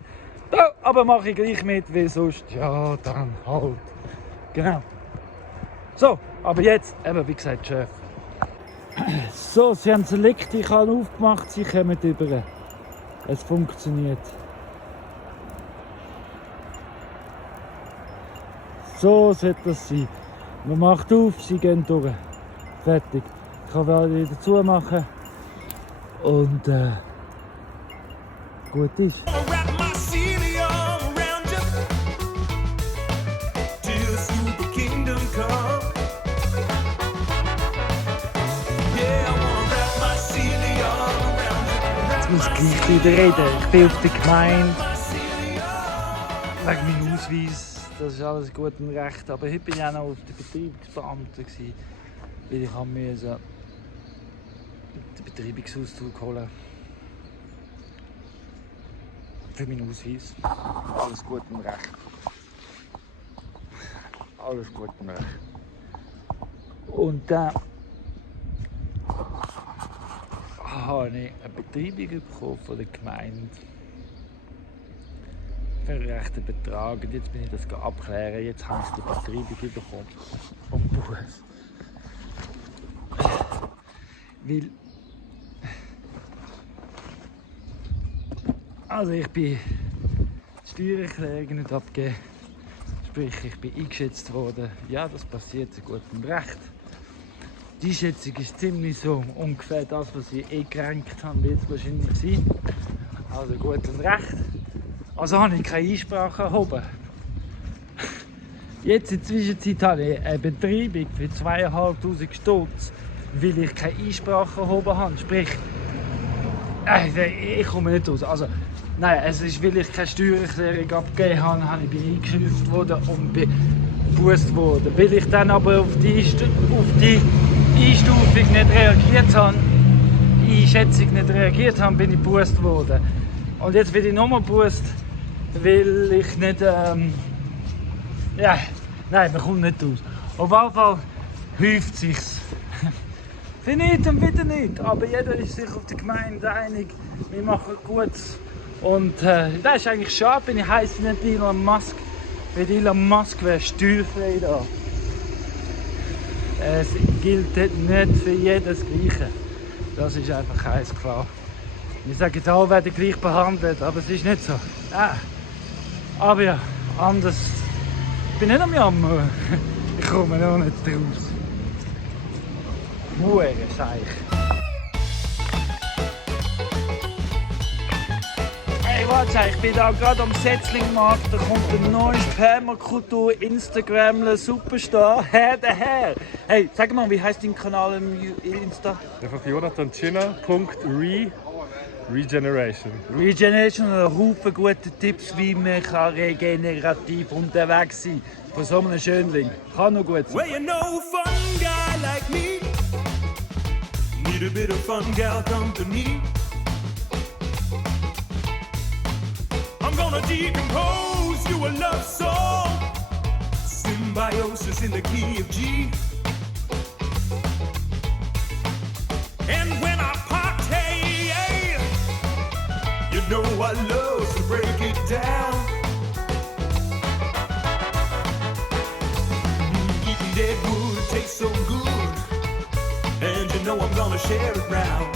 Ja, aber mache ich gleich mit, weil sonst, ja, dann halt. Genau. So, aber jetzt, eben wie gesagt, Chef. So, sie haben Select, ich habe aufgemacht, sie kommen über. Es funktioniert. So sollte das sein. Man macht auf, sie gehen durch. Fertig. Ich kann wieder zumachen. Und gut ist. Jetzt muss ich gleich wieder reden. Ich bin auf der Gemeinde. Wegen meinem Ausweis. Das ist alles gut und recht. Aber heute bin ich auch noch auf der Betreibungsbeamten. Weil ich musste den Betreibungsauszug holen. Für meinen Ausweis. Alles gut und recht. Alles gut und recht. Und dann habe ich eine Betreibung bekommen von der Gemeinde. Für einen rechten Betrag. Und jetzt bin ich das abklären. Jetzt habe ich die Betreibung bekommen vom Beruf. Weil also ich bin die Steuererklärung nicht abgegeben. Sprich, ich bin eingeschätzt worden. Ja, das passiert so gut und recht. Die Einschätzung ist ziemlich so ungefähr das, was ich gerankt habe, wird es wahrscheinlich sein. Also gut und recht. Also habe ich keine Einsprache erhoben. Jetzt in der Zwischenzeit habe ich eine Betreibung für 2'500 Stutz, weil ich keine Einsprache erhoben habe. Sprich, ich komme nicht raus. Also, nein, es ist, weil ich keine Steuererklärung abgegeben habe, habe ich eingestuft worden und gebusst worden. Weil ich dann aber auf die Einstufung nicht reagiert habe, Einschätzung nicht reagiert habe, bin ich gebusst worden. Und jetzt werde ich nochmal gebusst, weil ich nicht, ja, nein, man kommt nicht raus. Auf jeden Fall häuft sich's. Für nicht und wieder nicht, aber jeder ist sich auf der Gemeinde einig, wir machen Gutes. Und das ist eigentlich schade, ich heisse nicht Elon Musk, weil Elon Musk wäre steuerfrei da. Es gilt nicht für jeden das Gleiche. Das ist einfach eins klar. Wir sagen jetzt, alle werden gleich behandelt, aber es ist nicht so. Aber ja, anders. Ich bin nicht am Jammern. Ich komme noch nicht raus. Hure Scheich. Hey, warte, ich bin da gerade am Setzlingmarkt. Da kommt ein neues Permakultur Instagramler Superstar. Herr der Herr. Hey, sag mal, wie heißt dein Kanal im Insta? Einfach jonathanchina.regeneration. Regeneration und ein Haufen gute Tipps, wie man regenerativ unterwegs sein kann. Von so einem Schönling. Kann noch gut sein. Well, you know, fun guy like me need a bit of fun gal company. I'm gonna decompose you a love song. Symbiosis in the key of G. And when I party, you know I love to break it down. Eating dead wood tastes so good, and you know I'm gonna share it round.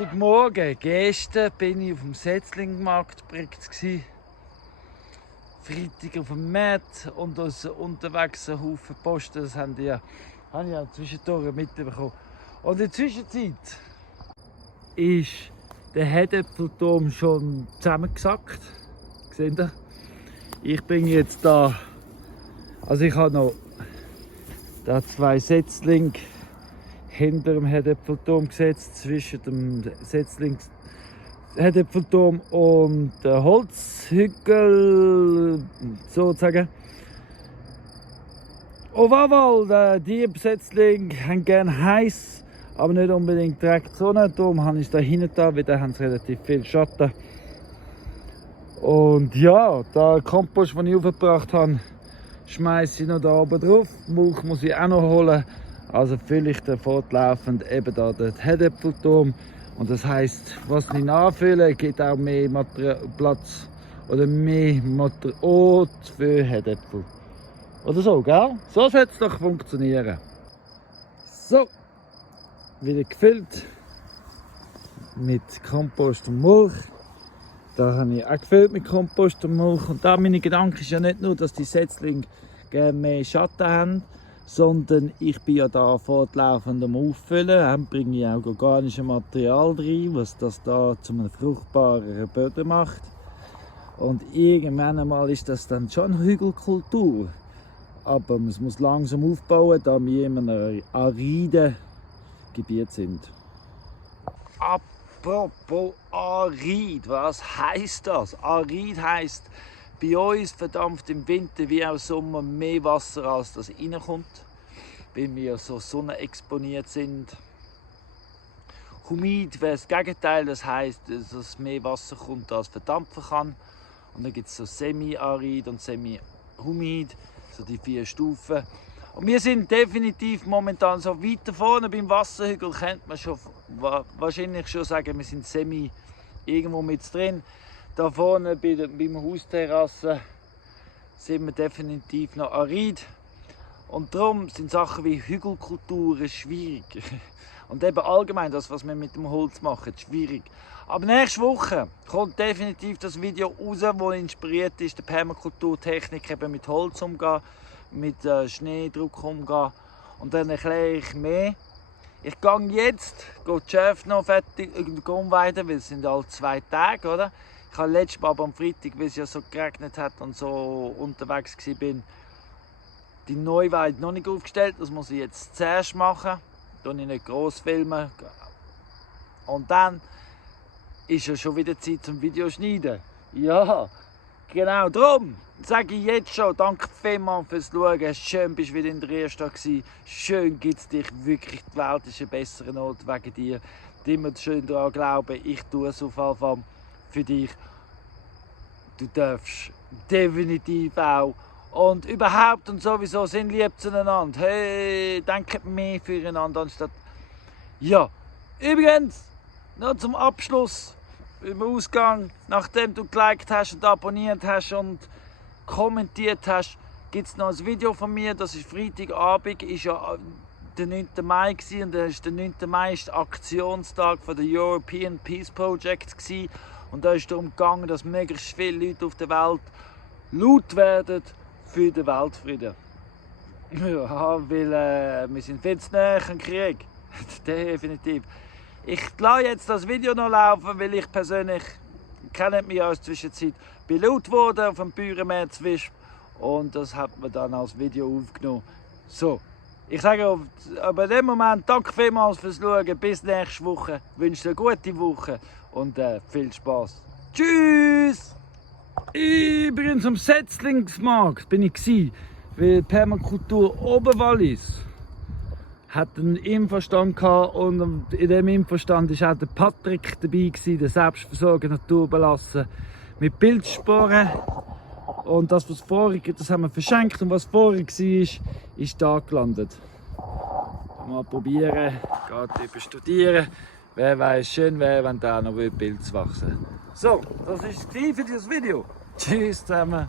Freitagmorgen, gestern bin ich auf dem Setzlingmarkt gsi. Freitag auf dem Markt und unterwegs ein Haufen Posten, das habe ich ja zwischendurch mitbekommen. Und in der Zwischenzeit ist der Herdäpfelturm schon zusammengesackt. Seht ihr? Ich bin jetzt da, also ich habe noch da 2 Setzlinge hinter dem Herdäpfelturm gesetzt, zwischen dem Herdäpfelturm und der Holzhügel sozusagen. Auf jeden Fall, die Setzlinge haben gerne heiß, aber nicht unbedingt direkt Sonne. Darum habe ich es da hinten da, weil da haben sie relativ viel Schatten. Und ja, der Kompost, den ich aufgebracht habe, schmeiße ich noch da oben drauf. Mulch muss ich auch noch holen. Also fülle ich dann fortlaufend eben da den Herdäpfelturm. Und das heisst, was ich nachfülle, gibt auch mehr Platz oder mehr Ort für Herdäpfel. Oder so, gell? So sollte es doch funktionieren. So, wieder gefüllt mit Kompost und Mulch. Da habe ich auch gefüllt mit Kompost und Mulch. Und da meine Gedanke ist ja nicht nur, dass die Setzlinge gerne mehr Schatten haben, sondern ich bin ja da fortlaufend am Auffüllen. Dann bringe ich auch organisches Material rein, was das da zu einem fruchtbareren Boden macht. Und irgendwann einmal ist das dann schon Hügelkultur. Aber man muss langsam aufbauen, da wir in einem ariden Gebiet sind. Apropos arid, was heisst das? Arid heisst, bei uns verdampft im Winter wie auch im Sommer mehr Wasser, als das reinkommt, weil wir so sonnenexponiert sind. Humid wäre das Gegenteil, das heisst, dass mehr Wasser kommt, als verdampfen kann. Und dann gibt es so semi-arid und semi-humid, so die 4 Stufen. Und wir sind definitiv momentan so weiter vorne beim Wasserhügel, könnte man schon wahrscheinlich schon sagen, wir sind semi irgendwo mit drin. Da vorne beim Hausterrasse sind wir definitiv noch arid. Und darum sind Sachen wie Hügelkulturen schwierig. Und eben allgemein das, was wir mit dem Holz machen, schwierig. Aber nächste Woche kommt definitiv das Video raus, das inspiriert ist, die Permakulturtechnik eben mit Holz umgehen, mit Schneedruck umgehen. Und dann erkläre ich mehr. Ich gehe jetzt die Schäfe noch fertig umweiden, weil es sind alle 2 Tage, oder? Ich habe letztes Mal aber am Freitag, weil es ja so geregnet hat und so unterwegs war, die Neuweide noch nicht aufgestellt. Das muss ich jetzt zuerst machen. Da ich nicht gross filmen. Und dann ist ja schon wieder Zeit zum Videoschneiden. Ja, genau darum sage ich jetzt schon, danke vielmals fürs Schauen. Schön bist du wieder in der Rheinstadt gewesen. Schön gibt es dich wirklich. Die Welt ist ein besserer Ort wegen dir. Immer schön daran glauben, ich tue es auf jeden Fall für dich. Du darfst definitiv auch. Und überhaupt und sowieso sind lieb zueinander. Hey, denkt mehr füreinander anstatt. Ja, übrigens, noch zum Abschluss, im Ausgang, nachdem du geliked hast und abonniert hast und kommentiert hast, gibt es noch ein Video von mir. Das ist Freitagabend, ist ja der 9. Mai gewesen, und das ist der 9. Mai ist der Aktionstag von der European Peace Project gewesen. Und da ist es darum gegangen, dass möglichst viele Leute auf der Welt laut werden für den Weltfrieden. Ja, weil wir sind viel zu nahe am Krieg. Definitiv. Ich lasse jetzt das Video noch laufen, weil ich persönlich, kennt mich als Zwischenzeit, bin laut geworden auf dem Bäuermarkt Wisp, und das hat man dann als Video aufgenommen. So, ich sage aber in dem Moment danke vielmals fürs Schauen. Bis nächste Woche. Ich wünsche dir eine gute Woche und viel Spaß. Tschüss! Übrigens am Setzlingsmarkt bin ich gsi, weil Permakultur Oberwallis hat einen Infostand gehabt, und in dem Infostand war auch der Patrick dabei gewesen, der Selbstversorger naturbelassen mit Pilzsporen. Und das, was vorher, das haben wir verschenkt, und was vorher war, ist da gelandet. Mal probieren, geht über studieren. Wer weiß, schön wäre, wenn da noch Pilz wachsen. So, das war es für dieses Video. Tschüss zusammen.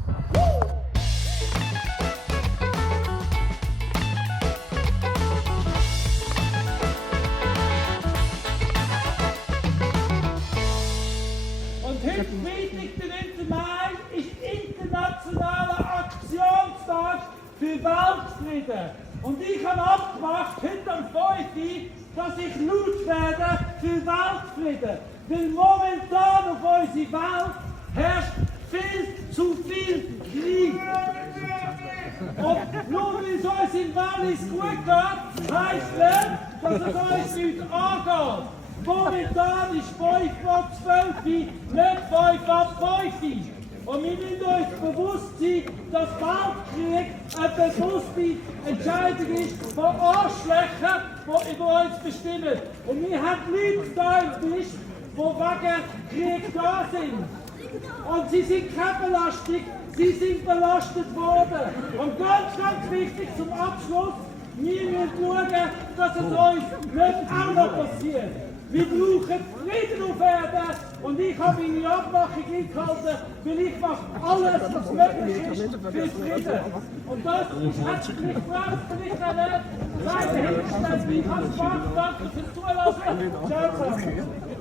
Weltfrieden. Und ich habe abgemacht, hinterm 5 Uhr, dass ich laut werde für Weltfrieden. Weil momentan auf unserer Welt herrscht viel zu viel Krieg. Und nur weil es uns in Wallis gut geht, heisst nicht, dass es uns nicht angeht. Momentan ist 5 ab 12, nicht 5 ab 5. Und wir müssen uns bewusst sein, dass Weltkrieg eine bewusste Entscheidung ist von Arschlöchern, die über uns bestimmen. Und wir haben Leute da im Tisch, die wegen Krieg da sind. Und sie sind keine Belastung, sie sind belastet worden. Und ganz wichtig zum Abschluss, wir müssen schauen, dass es uns nicht auch noch passiert. Wir brauchen Frieden auf Erden und ich habe meine Abmachung eingehalten, weil ich mache alles, was möglich ist für Frieden. Und das hat sich nicht gebracht, vielleicht auch nicht. Seid hingestellt, ich habe es gemacht, danke fürs Zulassen. Ciao zusammen.